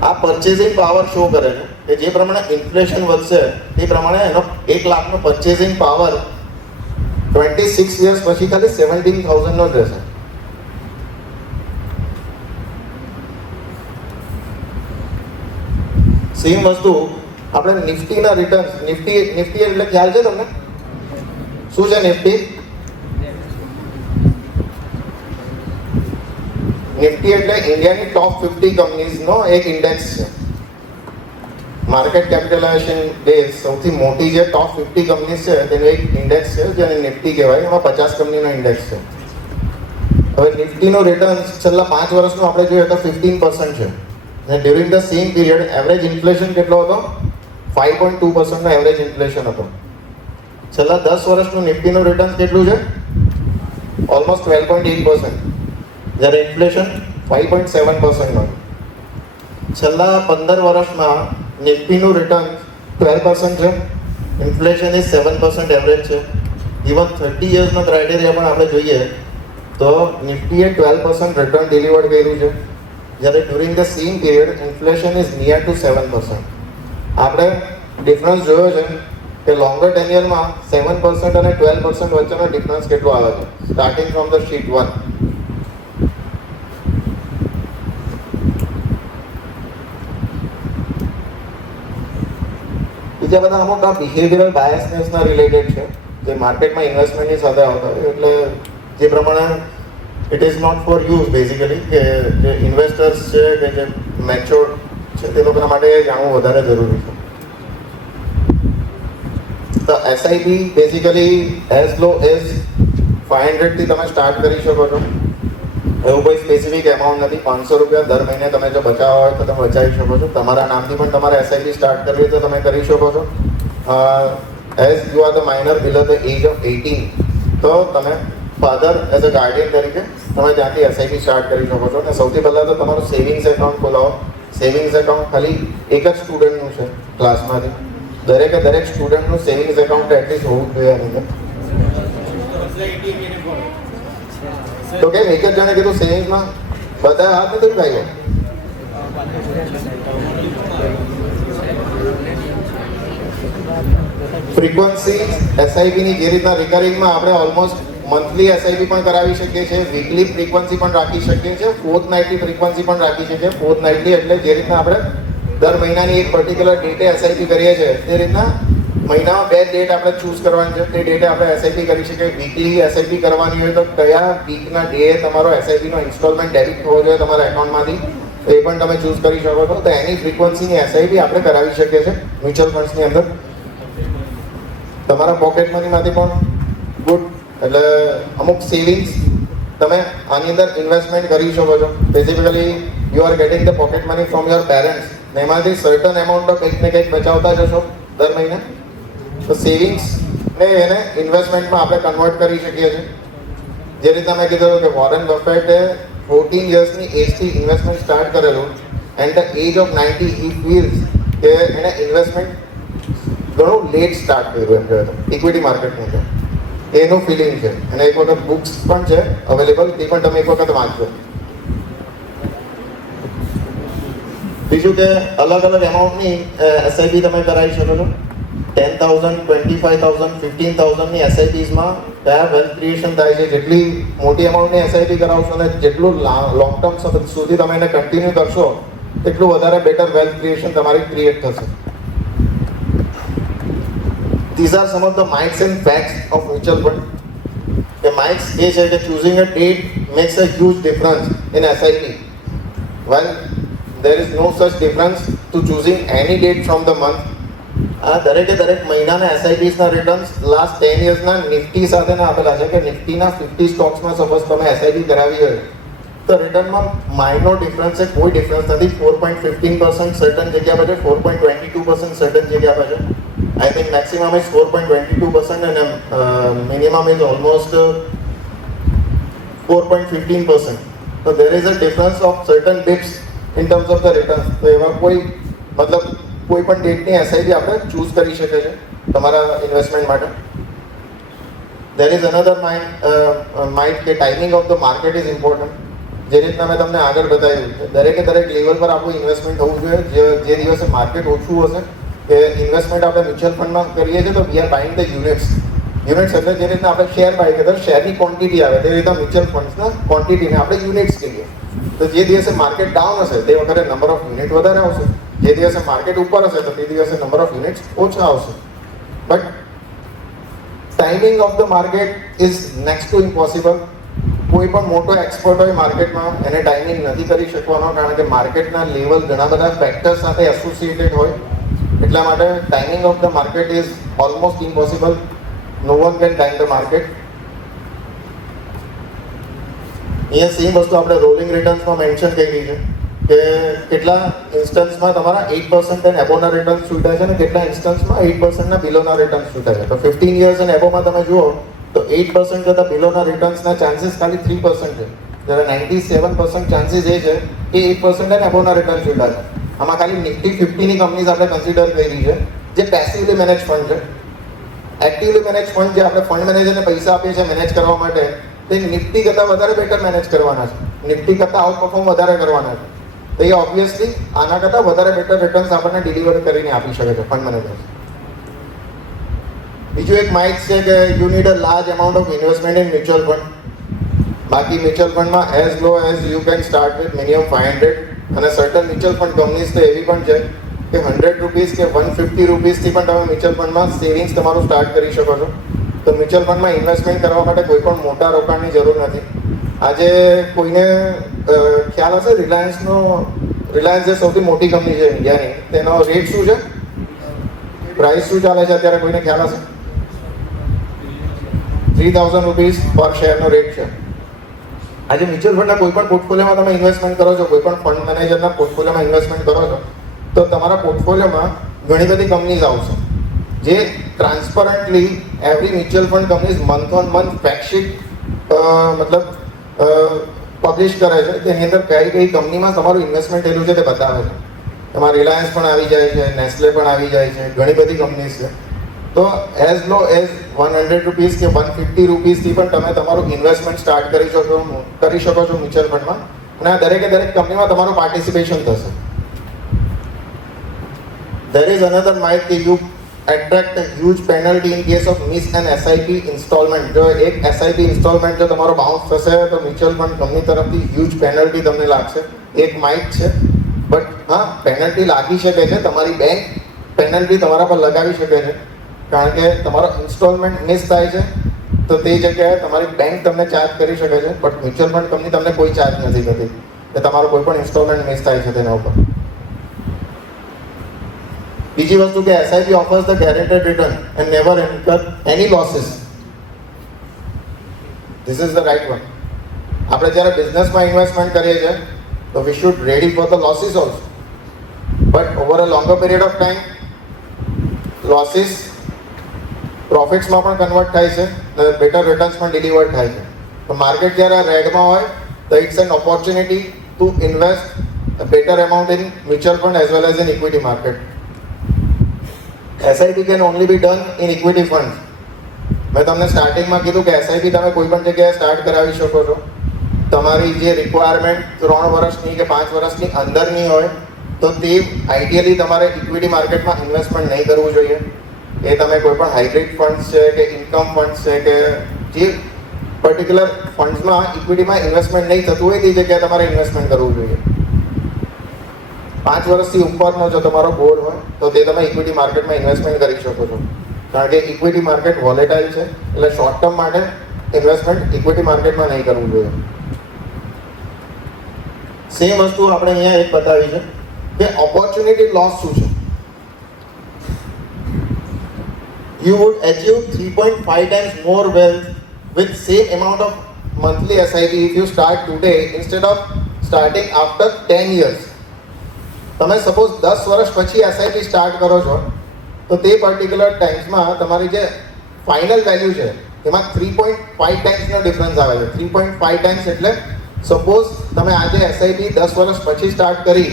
આ પરચેસિંગ પાવર શો કરે છે કે જે પ્રમાણે ઇન્ફ્લેશન વધશે તે પ્રમાણે એનો 1 લાખનો પરચેસિંગ પાવર 26 years પછી ખાલી 17,000 નો જ રહેશે. સેમ વસ્તુ આપણે નિફ્ટીના રિટર્ન્સ, નિફ્ટી એટલે ખ્યાલ છે તમને? શું છે નિફ્ટી? નિફ્ટી એટલે ઇન્ડિયાની ટોપ 50 કંપનીઝનો એક ઇન્ડેક્સ છે. માર્કેટ કેપિટલાઇઝેશન બેઝ સૌથી મોટી જે ટોપ 50 કંપનીઝ છે તેનો એક ઇન્ડેક્સ છે જેને નિફ્ટી કહેવાય. એમાં 50 કંપનીનો ઇન્ડેક્સ છે. હવે નિફ્ટીનો રિટર્ન છેલ્લા 5 વર્ષનું આપણે જોઈએ તો 15% છે. અને during the same period average inflation કેટલો હતો? 5.2% નો એવરેજ ઇન્ફ્લેશન હતો. છેલ્લા 10 વર્ષનું નિફ્ટીનું રિટર્ન કેટલું છે? ઓલમોસ્ટ 12.8%. જ્યારે ઇન્ફ્લેશન 5.7% નો. છેલ્લા 15 વર્ષમાં નિફ્ટીનું રિટર્ન 12% છે. ઇન્ફ્લેશન એ 7% એવરેજ છે. ઇવન 30 યર્સનો ક્રાઇટેરિયા પણ આપણે જોઈએ તો નિફ્ટીએ 12% રિટર્ન ડિલિવર્ડ કર્યું છે. જ્યારે during the same period inflation is near to 7%. આપણે ડિફરન્સ જોયો છે કે લોંગર ટેન્યુરમાં 7% અને 12% વચ્ચેનો ડિફરન્સ કેટલો આવે છે સ્ટાર્ટિંગ ફ્રોમ ધ શીટ 1. બીજા બધા અમુક આ બિહેવિયરલ બાયસનેસના રિલેટેડ છે જે માર્કેટમાં ઇન્વેસ્ટમેન્ટની સાથે આવતા હોય, એટલે જે પ્રમાણે it is not for use basically કે જે ઇન્વેસ્ટર્સ છે કે જે મેચ્યોર છે તે લોકોના માટે જાણવું વધારે જરૂરી છે. તો SIP basically as low as 500 થી તમે સ્ટાર્ટ કરી શકો છો. એવું કોઈ સ્પેસિફિક એમાઉન્ટ નથી. 500 રૂપિયા દર મહિને તમે જો બચાવવા હોય તો તમે બચાવી શકો છો. તમારા નામથી પણ તમારે એસઆઈપી સ્ટાર્ટ કરવી હોય તો તમે કરી શકો છો. As you are the minor below the age of 18 તો તમે ફાધર એઝ અ ગાર્ડિયન તરીકે તમે ત્યાંથી એસઆઈપી સ્ટાર્ટ કરી શકો છો. અને સૌથી પહેલાં તો તમારું સેવિંગ્સ એકાઉન્ટ ખોલાવો. સેવિંગ્સ એકાઉન્ટ ખાલી એક જ સ્ટુડન્ટનું છે ક્લાસમાંથી. દરેકે દરેક સ્ટુડન્ટનું સેવિંગ્સ એકાઉન્ટ એટલીસ્ટ હોવું જોઈએ એની અંદર. તો કેમ એક જ જણે કીધું સેવિંગ્સમાં બધા હાથ નથી ભાઈઓ? ફ્રીક્વન્સી એસઆઈપીની જે રીતના રિકરિંગમાં આપણે ઓલમોસ્ટ મંથલી એસઆઈપી પણ કરાવી શકીએ છીએ, વીકલી ફ્રીક્વન્સી પણ રાખી શકીએ છીએ, ફોર્થ નાઇટલી ફ્રીક્વન્સી પણ રાખી શકીએ. ફોર્થ નાઇટલી એટલે જે રીતના આપણે દર મહિનાની એક પર્ટિક્યુલર ડેટે એસઆઈપી કરીએ છીએ તે રીતના મહિનામાં 2 ડેટ આપણે ચૂઝ કરવાની છે. તે ડેટે આપણે એસઆઈપી કરી શકીએ. વીકલી એસઆઈપી કરવાની હોય તો કયા વીકના ડે તમારો એસઆઈપીનો ઇન્સ્ટોલમેન્ટ ડેબિટ થવો જોઈએ તમારા એકાઉન્ટમાંથી એ પણ તમે ચૂઝ કરી શકો છો. તો એની ફ્રીક્વન્સીની એસઆઈપી આપણે કરાવી શકીએ છીએ મ્યુચ્યુઅલ ફંડ્સની અંદર. તમારા પોકેટ મનીમાંથી પણ ગુડ એટલે અમુક સેવિંગ્સ તમે આની અંદર ઇન્વેસ્ટમેન્ટ કરી શકો છો. Basically you are getting the pocket money from your parents ને એમાંથી સર્ટન એમાઉન્ટ ઓફ કંઈક ને કંઈક બચાવતા જશો દર મહિને. તો સેવિંગ્સને એને ઇન્વેસ્ટમેન્ટમાં આપણે કન્વર્ટ કરી શકીએ છીએ. જે રીતના મેં કીધું કે વોરેન બફેટે 14 યર્સની એજથી ઇન્વેસ્ટમેન્ટ સ્ટાર્ટ કરેલું and the age of 90 he feels કે એણે ઇન્વેસ્ટમેન્ટ ઘણું લેટ સ્ટાર્ટ કર્યું એમ કહેવાય ઇક્વિટી માર્કેટનું છે એનું ફિલિંગ છે. અને એક વખત બુક્સ પણ છે અવેલેબલ, તે પણ તમે એક વખત વાંચજો. બીજું કે અલગ અલગ એમાઉન્ટની એસઆઈપી તમે કરાવી શકો છો. 10,000, 25,000, 15,000ની એસઆઈપીઝમાં કયા વેલ્થ ક્રિએશન થાય છે. જેટલી મોટી એમાઉન્ટની એસઆઈપી કરાવશો અને જેટલું લોંગ ટર્મ સુધી તમે એને કન્ટિન્યુ કરશો એટલું વધારે બેટર વેલ્થ ક્રિએશન તમારી ક્રિએટ થશે. These are some of the myths and facts of mutual fund. The myths એ છે કે choosing a date makes a huge difference in SIP. Well, there is no such difference to choosing any date from the month. આ દરેકે દરેક મહિનાના એસઆઈપીસના returns last 10 યર્સના Nifty સાથેના આપેલા છે કે નિફ્ટીના 50 સ્ટોક્સમાં સપોઝ તમે એસઆઈપી કરાવી હોય તો રિટર્નમાં માઇનોર ડિફરન્સ છે, કોઈ ડિફરન્સ નથી. 4.15% સર્ટન જગ્યા પર છે, 4.22% સર્ટન જગ્યા પર છે. I think maximum is 4.22% and minimum is almost 4.15%. So there is a difference of certain bits in terms of the returns. તો એમાં કોઈ મતલબ કોઈ પણ ડેટની એસઆઈપી આપણે ચૂઝ કરી શકીએ છીએ તમારા ઇન્વેસ્ટમેન્ટ માટે. There is another mind કે timing of the market is important. જે રીતના મેં તમને આગળ બતાવ્યું દરેકે દરેક લેવલ પર આપણું ઇન્વેસ્ટમેન્ટ હોવું જોઈએ. જે દિવસે માર્કેટ ઓછું હશે કે ઇન્વેસ્ટમેન્ટ આપણે મ્યુચ્યુઅલ ફંડમાં કરીએ છીએ તો we are buying the units. Units એટલે જે રીતના આપણે શેર બાય કરીએ તો શેરની ક્વોન્ટિટી આવે તે રીતના મ્યુચ્યુઅલ ફંડ્સના ક્વોન્ટિટીને આપણે યુનિટ્સ કહીએ. તો જે દિવસે માર્કેટ ડાઉન હશે તે વખતે નંબર ઓફ યુનિટ વધારે આવશે. જે દિવસે માર્કેટ ઉપર હશે તો તે દિવસે નંબર ઓફ યુનિટ્સ ઓછા આવશે. But timing of the market is next to impossible. કોઈ પણ મોટો એક્સપર્ટ હોય માર્કેટમાં એને ટાઈમિંગ નથી કરી શકવાનો કારણ કે માર્કેટના લેવલ ઘણા બધા ફેક્ટર્સ સાથે એસોસિએટેડ હોય. એટલા માટે timing of the market is almost impossible. No one can time the market. અહીંયા સેમ વસ્તુ આપણે રોલિંગ રિટર્ન્સમાં મેન્શન કરી છે કે કેટલા ઇન્સ્ટન્સમાં તમારા 8% એન્ડ એબોના રિટર્ન્સ છૂટાય છે અને કેટલા ઇન્સ્ટન્સમાં 8% ના બિલોના રિટર્ન્સ છૂટાય છે. તો 15 યર્સ એન્ડ એબોમાં તમે જુઓ તો 8% કરતાં બિલોના રિટર્ન્સના ચાન્સીસ ખાલી 3% છે. જ્યારે 97% ચાન્સીસ એ છે કે 8% એન્ડ એબોના રિટર્ન છૂટા છે. આમાં ખાલી નિફ્ટી 50ની કંપનીઝ આપણે કન્સિડર કરી છે જે પેસિવલી મેનેજ ફંડ છે. એક્ટિવલી મેનેજ ફંડ જે આપણે ફંડ મેનેજરને પૈસા આપીએ છીએ મેનેજ કરવા માટે તે નિફ્ટી કરતાં વધારે બેટર મેનેજ કરવાના છે. નિફ્ટી કરતાં આઉટ પરફોર્મ વધારે કરવાના છે. તો એ ઓબ્વિયસલી આના કરતાં વધારે બેટર રિટર્ન્સ આપણને ડિલિવર કરીને આપી શકે છે ફંડ મેનેજર્સ. બીજું એક માઇક છે કે you need a large amount of investment in mutual fund. બાકી મ્યુચ્યુઅલ ફંડમાં as low as you can start with minimum 500 અને સર્ટન મ્યુચ્યુઅલ ફંડ કંપનીઝ તો એવી પણ છે કે 100 રૂપીસ કે 150 રૂપીસથી પણ તમે મ્યુચ્યુઅલ ફંડમાં સેવિંગ્સ તમારું સ્ટાર્ટ કરી શકો છો. તો મ્યુચ્યુઅલ ફંડમાં ઇન્વેસ્ટમેન્ટ કરવા માટે કોઈ પણ મોટા રોકાણની જરૂર નથી. આજે કોઈને ખ્યાલ હશે રિલાયન્સ જે સૌથી મોટી કંપની છે ઇન્ડિયાની, તેનો રેટ શું છે, પ્રાઇસ શું ચાલે છે અત્યારે, કોઈને ખ્યાલ હશે? 3000 રૂપીસ પર શેરનો રેટ છે. આજે મ્યુચ્યુઅલ ફંડના કોઈ પણ પોર્ટફોલિયોમાં તમે ઇન્વેસ્ટમેન્ટ કરો છો, કોઈ પણ ફંડ મેનેજરના પોર્ટફોલિયોમાં ઇન્વેસ્ટમેન્ટ કરો છો, તો તમારા પોર્ટફોલિયોમાં ઘણી બધી કંપનીઝ આવશે જે transparently every mutual fund companies month on month factsheet publish કરે છે. તેની અંદર કઈ કઈ કંપનીમાં તમારું ઇન્વેસ્ટમેન્ટ થયેલું છે તે બતાવે છે. એમાં રિલાયન્સ પણ આવી જાય છે, નેસ્લે પણ આવી જાય છે, ઘણી બધી કંપનીઝ છે. તો એઝ લો એઝ 100 રૂપીસ કે 150 રૂપીસથી પણ તમે તમારું ઇન્વેસ્ટમેન્ટ સ્ટાર્ટ કરી શકો છો મ્યુચ્યુઅલ ફંડમાં. અને આ દરેકે દરેક કંપનીમાં તમારું પાર્ટિસિપેશન થશે. There is another myth that you attract a huge penalty in case of miss an SIP installment. જો એક SIP installment જો તમારો બાઉન્સ થશે તો મ્યુચ્યુઅલ ફંડ કંપની તરફથી હ્યુજ પેનલ્ટી તમને લાગશે. એક માઇક છે, બટ હા, પેનલ્ટી લાગી શકે છે. તમારી બેંક પેનલ્ટી તમારા પર લગાવી શકે છે, કારણ કે તમારો ઇન્સ્ટોલમેન્ટ મિસ થાય છે તો તે જગ્યાએ તમારી બેંક તમને ચાર્જ કરી શકે છે. બટ મ્યુચ્યુઅલ ફંડ કંપની તમને કોઈ ચાર્જ નથી કરતી કે તમારો કોઈ પણ ઇન્સ્ટોલમેન્ટ મિસ થાય છે તેના ઉપર. બીજી વસ્તુ કે SIP offers the guaranteed return and never incur any losses. This is the right one. આપણે જ્યારે બિઝનેસમાં ઇન્વેસ્ટમેન્ટ કરીએ છીએ તો we should ready for the losses also. But over a longer period of time, losses પ્રોફિટ્સમાં પણ convert થાય છે અને બેટર રિટર્ન્સ પણ ડિલિવર થાય છે. તો માર્કેટ જ્યારે રેડમાં હોય તો it's an opportunity to invest better amount in mutual fund as well as in equity market. SIP can only be done in equity funds. મેં તમને સ્ટાર્ટિંગમાં કીધું કે SIP તમે કોઈ પણ જગ્યાએ સ્ટાર્ટ કરાવી શકો છો. તમારી જે રિક્વાયરમેન્ટ 3 વર્ષની કે 5 વર્ષની અંદરની હોય તો તે આઈડિયલી તમારે ઇક્વિટી માર્કેટમાં ઇન્વેસ્ટમેન્ટ નહીં કરવું જોઈએ. એ તમે કોઈ પણ હાઇબ્રિડ ફંડ્સ છે કે ઇન્કમ ફંડ્સ છે કે જે પર્ટિક્યુલર ફંડ્સમાં ઇક્વિટીમાં ઇન્વેસ્ટમેન્ટ નહીં થતું હોય તે જગ્યાએ તમારે ઇન્વેસ્ટમેન્ટ કરવું જોઈએ. 5 વર્ષથી ઉપરનો જો તમારો ગોલ હોય તો તે તમે ઇક્વિટી માર્કેટમાં ઇન્વેસ્ટમેન્ટ કરી શકો છો, કારણ કે ઇક્વિટી માર્કેટ વોલેટાઇલ છે. એટલે શોર્ટ ટર્મ માટે ઇન્વેસ્ટમેન્ટ ઇક્વિટી માર્કેટમાં નહીં કરવું જોઈએ. સેમ વસ્તુ આપણે અહીંયા એક બતાવી છે કે ઓપોર્ચ્યુનિટી લોસ શું છે. You would achieve 3.5 times more wealth with same amount of monthly SIP if you start today instead of starting after 10 years. તમે સપોઝ 10 વર્ષ પછી SIP સ્ટાર્ટ કરો છો તો તે પર્ટિક્યુલર ટાઈમ્સમાં તમારી જે ફાઇનલ વેલ્યુ છે એમાં 3.5 ટાઈમ્સનો ડિફરન્સ આવે છે. 3.5 ટાઈમ્સ એટલે સપોઝ તમે આજે SIP 10 વર્ષ પછી સ્ટાર્ટ કરી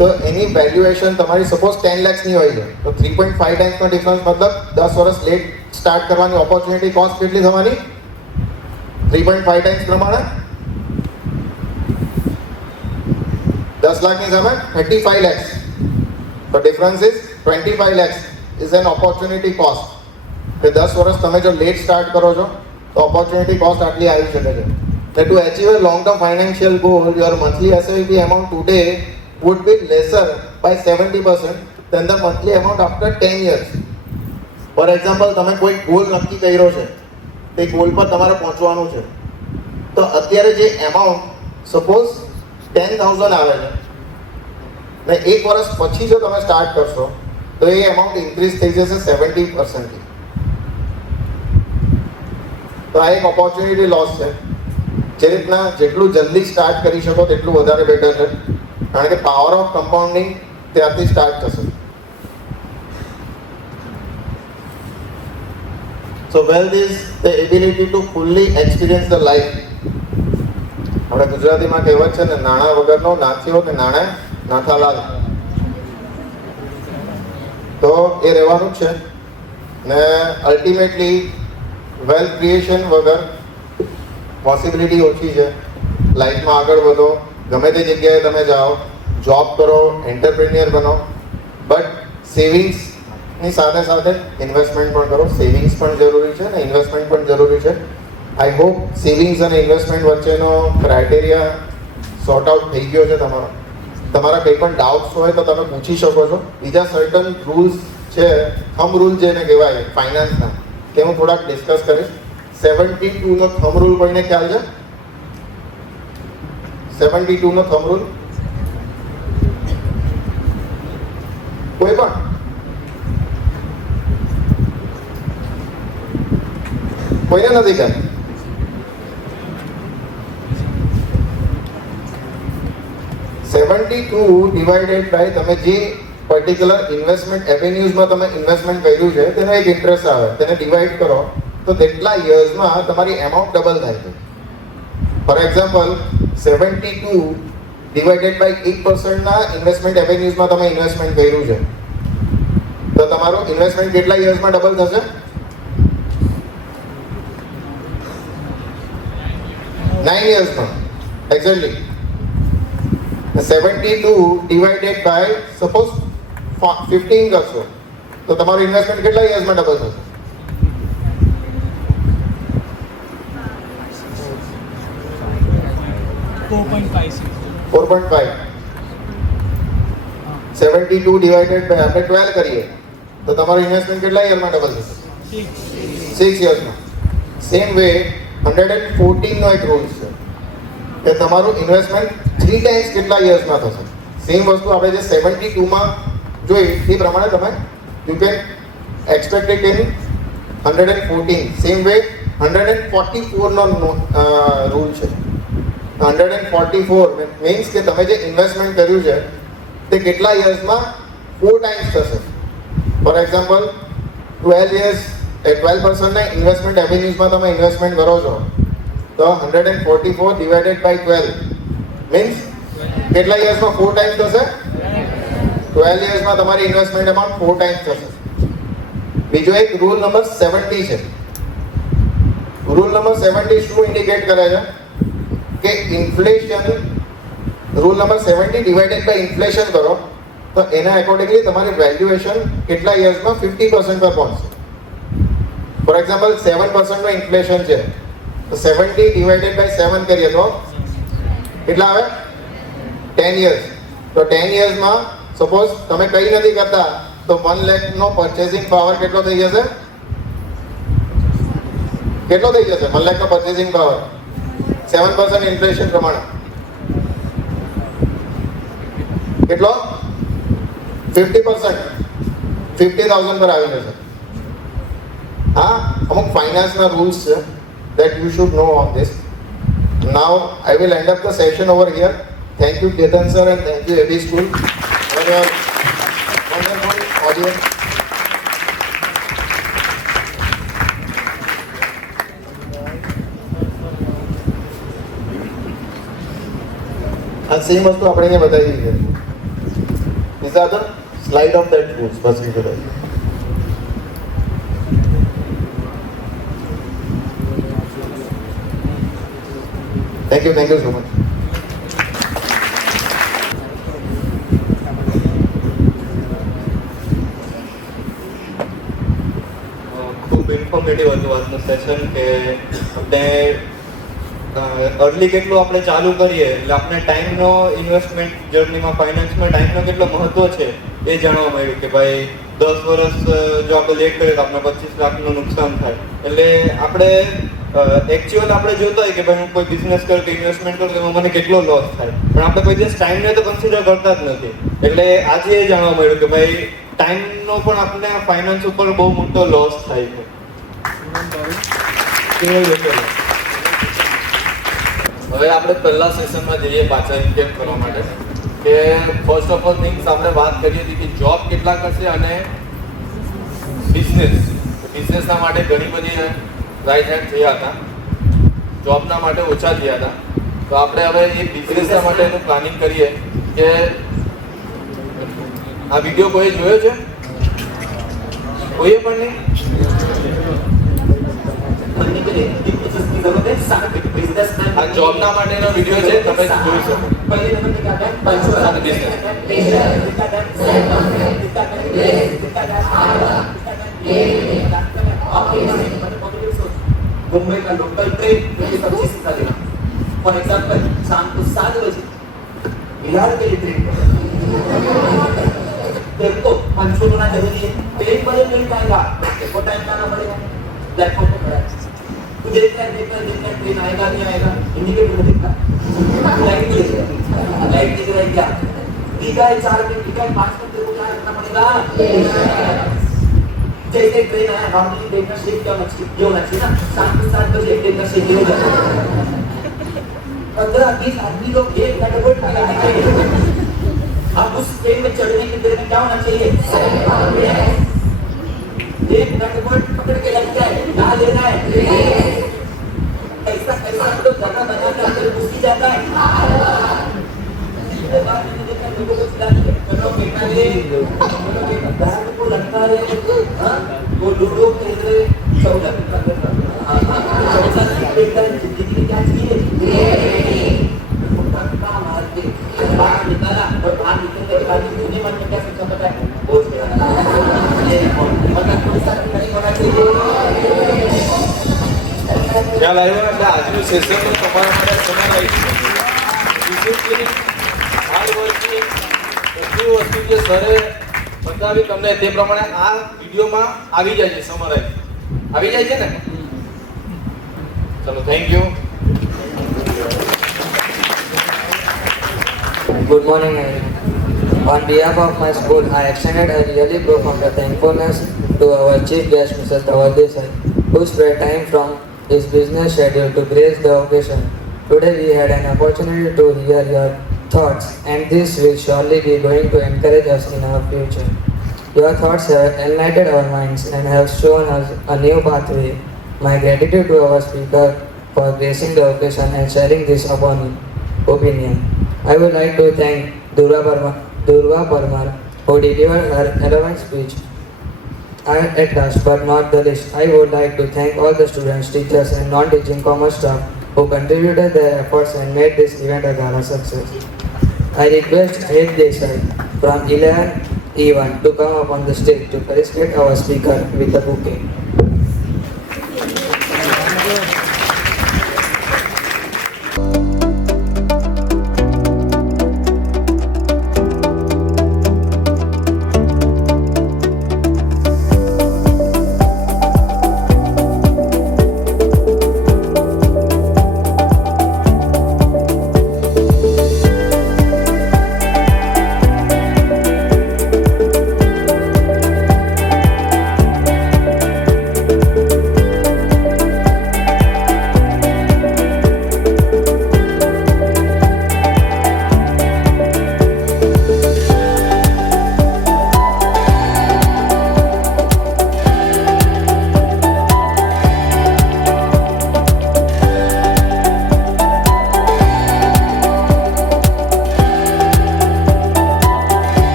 તો એની વેલ્યુએશન તમારી સપોઝ 10 લાખની હોય છે, તો 3.5 ટાઈમ્સનો ડિફરન્સ મતલબ 10 વર્ષ લેટ સ્ટાર્ટ કરવાની ઓપોર્ચ્યુનિટી કોસ્ટ કેટલી થવાની? 3.5 ટાઈમ્સ પ્રમાણે 10 લાખની સામે 35 lakhs. તો difference is 25 lakhs is an opportunity cost. કે 10 વર્ષ તમે જો લેટ સ્ટાર્ટ કરો છો તો ઓપોર્ચ્યુનિટી કોસ્ટ આટલી આવી શકે છે. To achieve a long term financial goal, your monthly SIP amount today would be lesser by 70% than the monthly amount after 10 years. For example, તમે કોઈ ગોલ નક્કી કર્યો છે, તે ગોલ પર તમારે પહોંચવાનું છે, તો અત્યારે જે એમાઉન્ટ સપોઝ 10,000 આવે છે ને 1 વર્ષ પછી જો તમે સ્ટાર્ટ કરશો તો એ એમાઉન્ટ ઇન્ક્રીઝ થઈ જશે 70%. તો આ એક ઓપોર્ચ્યુનિટી લોસ છે. જે રીતના જેટલું જલ્દી સ્ટાર્ટ કરી શકો તેટલું વધારે બેટર છે, કારણ કે પાવર ઓફ કમ્પાઉન્ડિંગ ત્યારથી સ્ટાર્ટ થશે. So wealth is the ability to fully experience the life. આપણે ગુજરાતીમાં કહેવત છે ને, નાણાં વગરનો નાથ્યો કે નાણાં નાથાલાલ. તો એ રહેવાનું જ છે ને. અલ્ટિમેટલી વેલ્થ ક્રિએશન વગર પોસિબિલિટી ઓછી છે. લાઈફમાં આગળ વધો, ગમે તે જગ્યાએ તમે જાઓ, જોબ કરો, એન્ટરપ્રેન્યોર બનો, બટ સેવિંગ્સ ની સાથે સાથે ઇન્વેસ્ટમેન્ટ પણ કરો. સેવિંગ્સ પણ જરૂરી છે અને ઇન્વેસ્ટમેન્ટ પણ જરૂરી છે. આઈ હોપ સેવિંગ્સ અને ઇન્વેસ્ટમેન્ટ વચ્ચેનો ક્રાઇટેરિયા સોર્ટ આઉટ થઈ ગયો છે તમારો. તમારા કંઈ પણ ડાઉટ્સ હોય તો તમે પૂછી શકો છો. બીજા સર્ટન રૂલ્સ છે, થંબ રૂલ જેને કહેવાય ફાઇનાન્સના, તે હું થોડાક ડિસ્કસ કરીશ. 72 નો થંબ રૂલ કોઈને ખ્યાલ છે? 72 નો થંબ રૂલ કોઈ પણ? કોઈને નથી ખ્યાલ? ડિવાઇડેડ બાય તમે જે પર્ટિક્યુલર ઇન્વેસ્ટમેન્ટ એવેન્યુઝમાં તમે ઇન્વેસ્ટમેન્ટ કર્યું છે તેનો એક ઇન્ટરેસ્ટ આવે, તેને ડિવાઈડ કરો તો તેટલા યર્સમાં તમારી અમાઉન્ટ ડબલ થાય છે. ફોર એક્ઝામ્પલ 72 ડિવાઇડેડ બાય 8% ના ઇન્વેસ્ટમેન્ટ એવેન્યુઝમાં તમે ઇન્વેસ્ટમેન્ટ કર્યું છે તો તમારું ઇન્વેસ્ટમેન્ટ કેટલા યર્સમાં ડબલ થશે? 9 યર્સમાં. એક્ઝેક્ટલી. 72 ડિવાઇડેડ બાય સપોઝ 15 કરશો તો તમારું ઇન્વેસ્ટમેન્ટ કેટલા યર્સમાં ડબલ થશે? 4.5. 72 ડિવાઇડેડ બાય આપણે 12 કરીએ તો તમારું ઇન્વેસ્ટમેન્ટ કેટલા યરમાં ડબલ થશે? 6 યર્સમાં. સેમ વે 114 નો એક રૂલ છે કે તમારું ઇન્વેસ્ટમેન્ટ 3 ટાઈમ્સ કેટલા યર્સમાં થશે. સેમ વસ્તુ આપણે જે 72 માં જોઈ એ પ્રમાણે તમે you can expect it in 114. Same way 144 નો રૂલ છે. 144 મીન્સ કે તમે જે ઇન્વેસ્ટમેન્ટ કર્યું છે તે કેટલા યર્સમાં 4 ટાઈમ્સ થશે. ફોર એક્ઝામ્પલ 12% ના ઇન્વેસ્ટમેન્ટ એવેન્યુઝમાં તમે ઇન્વેસ્ટમેન્ટ કરો છો તો 144 ડિવાઇડેડ બાય 12 મીન્સ કેટલા યર્સમાં 4 ટાઈમ્સ થશે? 12 યર્સમાં તમારી ઇન્વેસ્ટમેન્ટ અમાઉન્ટ 4 ટાઈમ્સ થશે. બીજો એક રૂલ નંબર 70 છે. રૂલ નંબર 70 શું ઇન્ડિકેટ કરે છે કે inflation, rule number 70 divided by inflation કરો તો એના એકોર્ડિંગલી તમારી વેલ્યુએશન કેટલા યર્સમાં 50% પર પહોંચશે. ફોર એક્ઝામ્પલ 7% નો ઇન્ફ્લેશન છે તો 70 ડિવાઇડેડ બાય 7 કરીએ તો કેટલા આવે? 10 યર્સ. તો 10 યર્સમાં સપોઝ તમે કંઈ નથી કરતા તો 1 લાખ નો પરચેસિંગ પાવર કેટલો થઈ જશે? કેટલો થઈ જશે 1 લાખ નો પરચેસિંગ પાવર 7% ઇન્ફ્લેશન પ્રમાણે? કેટલો? 50%. 50,000 પર આવી જશે. હા, અમુક ફાઇનાન્સના રૂલ્સ છે that you should know on this. Now I will end up the session over here. Thank you Ketan sir and thank you AB School for your wonderful audience. આ same વસ્તુ આપણે અહીંયા બતાવી છે. These are the slide of that rules. બસ એ બતાવી. Thank you so much. ખૂબ informative હતું આજનું સેશન કે આપણે અર્લી કેટલું આપણે ચાલુ કરીએ એટલે આપણે ટાઈમનો ઇન્વેસ્ટમેન્ટ જર્નીમાં ફાઇનાન્સમાં ટાઈમનો કેટલો મહત્વ છે એ જાણવા મળ્યું કે ભાઈ 10 વર્ષ જો આપણે લેટ કરીએ તો આપણે 25 લાખનું નુકસાન થાય. એટલે આપણે એકચ્યુઅલ આપણે જોતા હોય કે ભાઈ હું કોઈ બિઝનેસ કરું કે ઇન્વેસ્ટમેન્ટ કરું તો મને કેટલો લોસ થાય, પણ આપણે કોઈ દિવસ ટાઈમને તો કન્સિડર કરતા જ નથી. એટલે આજે એ જાણવા મળ્યું કે ભાઈ ટાઈમનો પણ આપણે ફાઇનાન્સ ઉપર બહુ મોટો લોસ થાય છે. હવે આપણે પહેલા સેશનમાં જઈએ પાછા રિકેપ કરવા માટે કે ફર્સ્ટ ઓફ ઓલ થિંગ્સ આપણે વાત કરી હતી કે જોબ કેટલા કરશે અને બિઝનેસના માટે ઘણી બધી રાઇટ હેન્ડ થયા હતા, જોબના માટે ઓછા થયા હતા. તો આપણે હવે એ બિઝનેસના માટેનું પ્લાનિંગ કરીએ કે આ વિડીયો કોઈ જોયો છે? કોઈએ પણ નહીં? આ જોબના માટેનો વિડીયો છે, તમે જોઈ શકો. અને business. मुंबई का लोकल ट्रेन मुझे सब चीज सिखा देना. फॉर एग्जाम्पल शाम को 7 बजे बिहार के लिए ट्रेन तेरे को पंचो होना जरूरी है. ट्रेन बजे ट्रेन आएगा, देखो टाइम लाना पड़ेगा. प्लेटफॉर्म पे खड़ा है, तू देखता है ट्रेन आएगा नहीं आएगा, इंडिकेटर में देखता, लाइट दिख रहा है क्या, दिखा है 4 मिनट, दिखा है 5 मिनट, तेरे को क्या करना पड़ेगा. जैसे ट्रेन आया नॉर्मली ट्रेन का शेप क्या होना चाहिए ना, शाम को 7 बजे ट्रेन का शेप ये हो जाता है. 15-20 आदमी लोग एक नटबोल्ट लगाने चाहिए. अब उस ट्रेन में चढ़ने की देर में क्या होना चाहिए, एक नटबोल्ट पकड़ के लग जाए, ना लेना है. ऐसा तो जगह बना के अंदर घुस ही जाता है. इसके बाद मैंने देखा लोगों को चिल्ला दिया, चलो बेटा ले, बैग को लगता है, वो लूडो खेल रहे, 14 बेटा जिंदगी में क्या चाहिए, धक्का मार के बाहर निकाला और बाहर निकलने के बाद मुझे मन में क्या सोचा पता है, बोझ गया. मतलब कोई सा नहीं होना चाहिए. ખ્યાલ આવ્યો ને? એટલે આજનું સેશન તો તમારા માટે સમય લાગી ડિસિપ્લિન, હાર્ડ વર્કિંગ, બધી વસ્તુ જે સરે બતાવી તમને તે પ્રમાણે આ વિડીયોમાં આવી જાય છે. સમરાઈઝ આવી જાય છે ને? ચલો, thank you. Good morning, everyone. On behalf of my school, I extended a really profound thankfulness to our chief guest, Mr. Tawal Desai, who spared time from his business schedule to grace the occasion. Today we had an opportunity to hear your thoughts, and this will surely be going to encourage us in our future. Your thoughts have enlightened our minds and have shown us a new pathway. My gratitude to our speaker for gracing the occasion and sharing this opinion. I would like to thank Durga Parmar, who delivered her eloquent speech. At last but not the least, I would like to thank all the students, teachers and non-teaching commerce staff who contributed their efforts and made this event a gala success. I request Head Desai from 11E1 to come up on the stage to felicitate our speaker with a bouquet.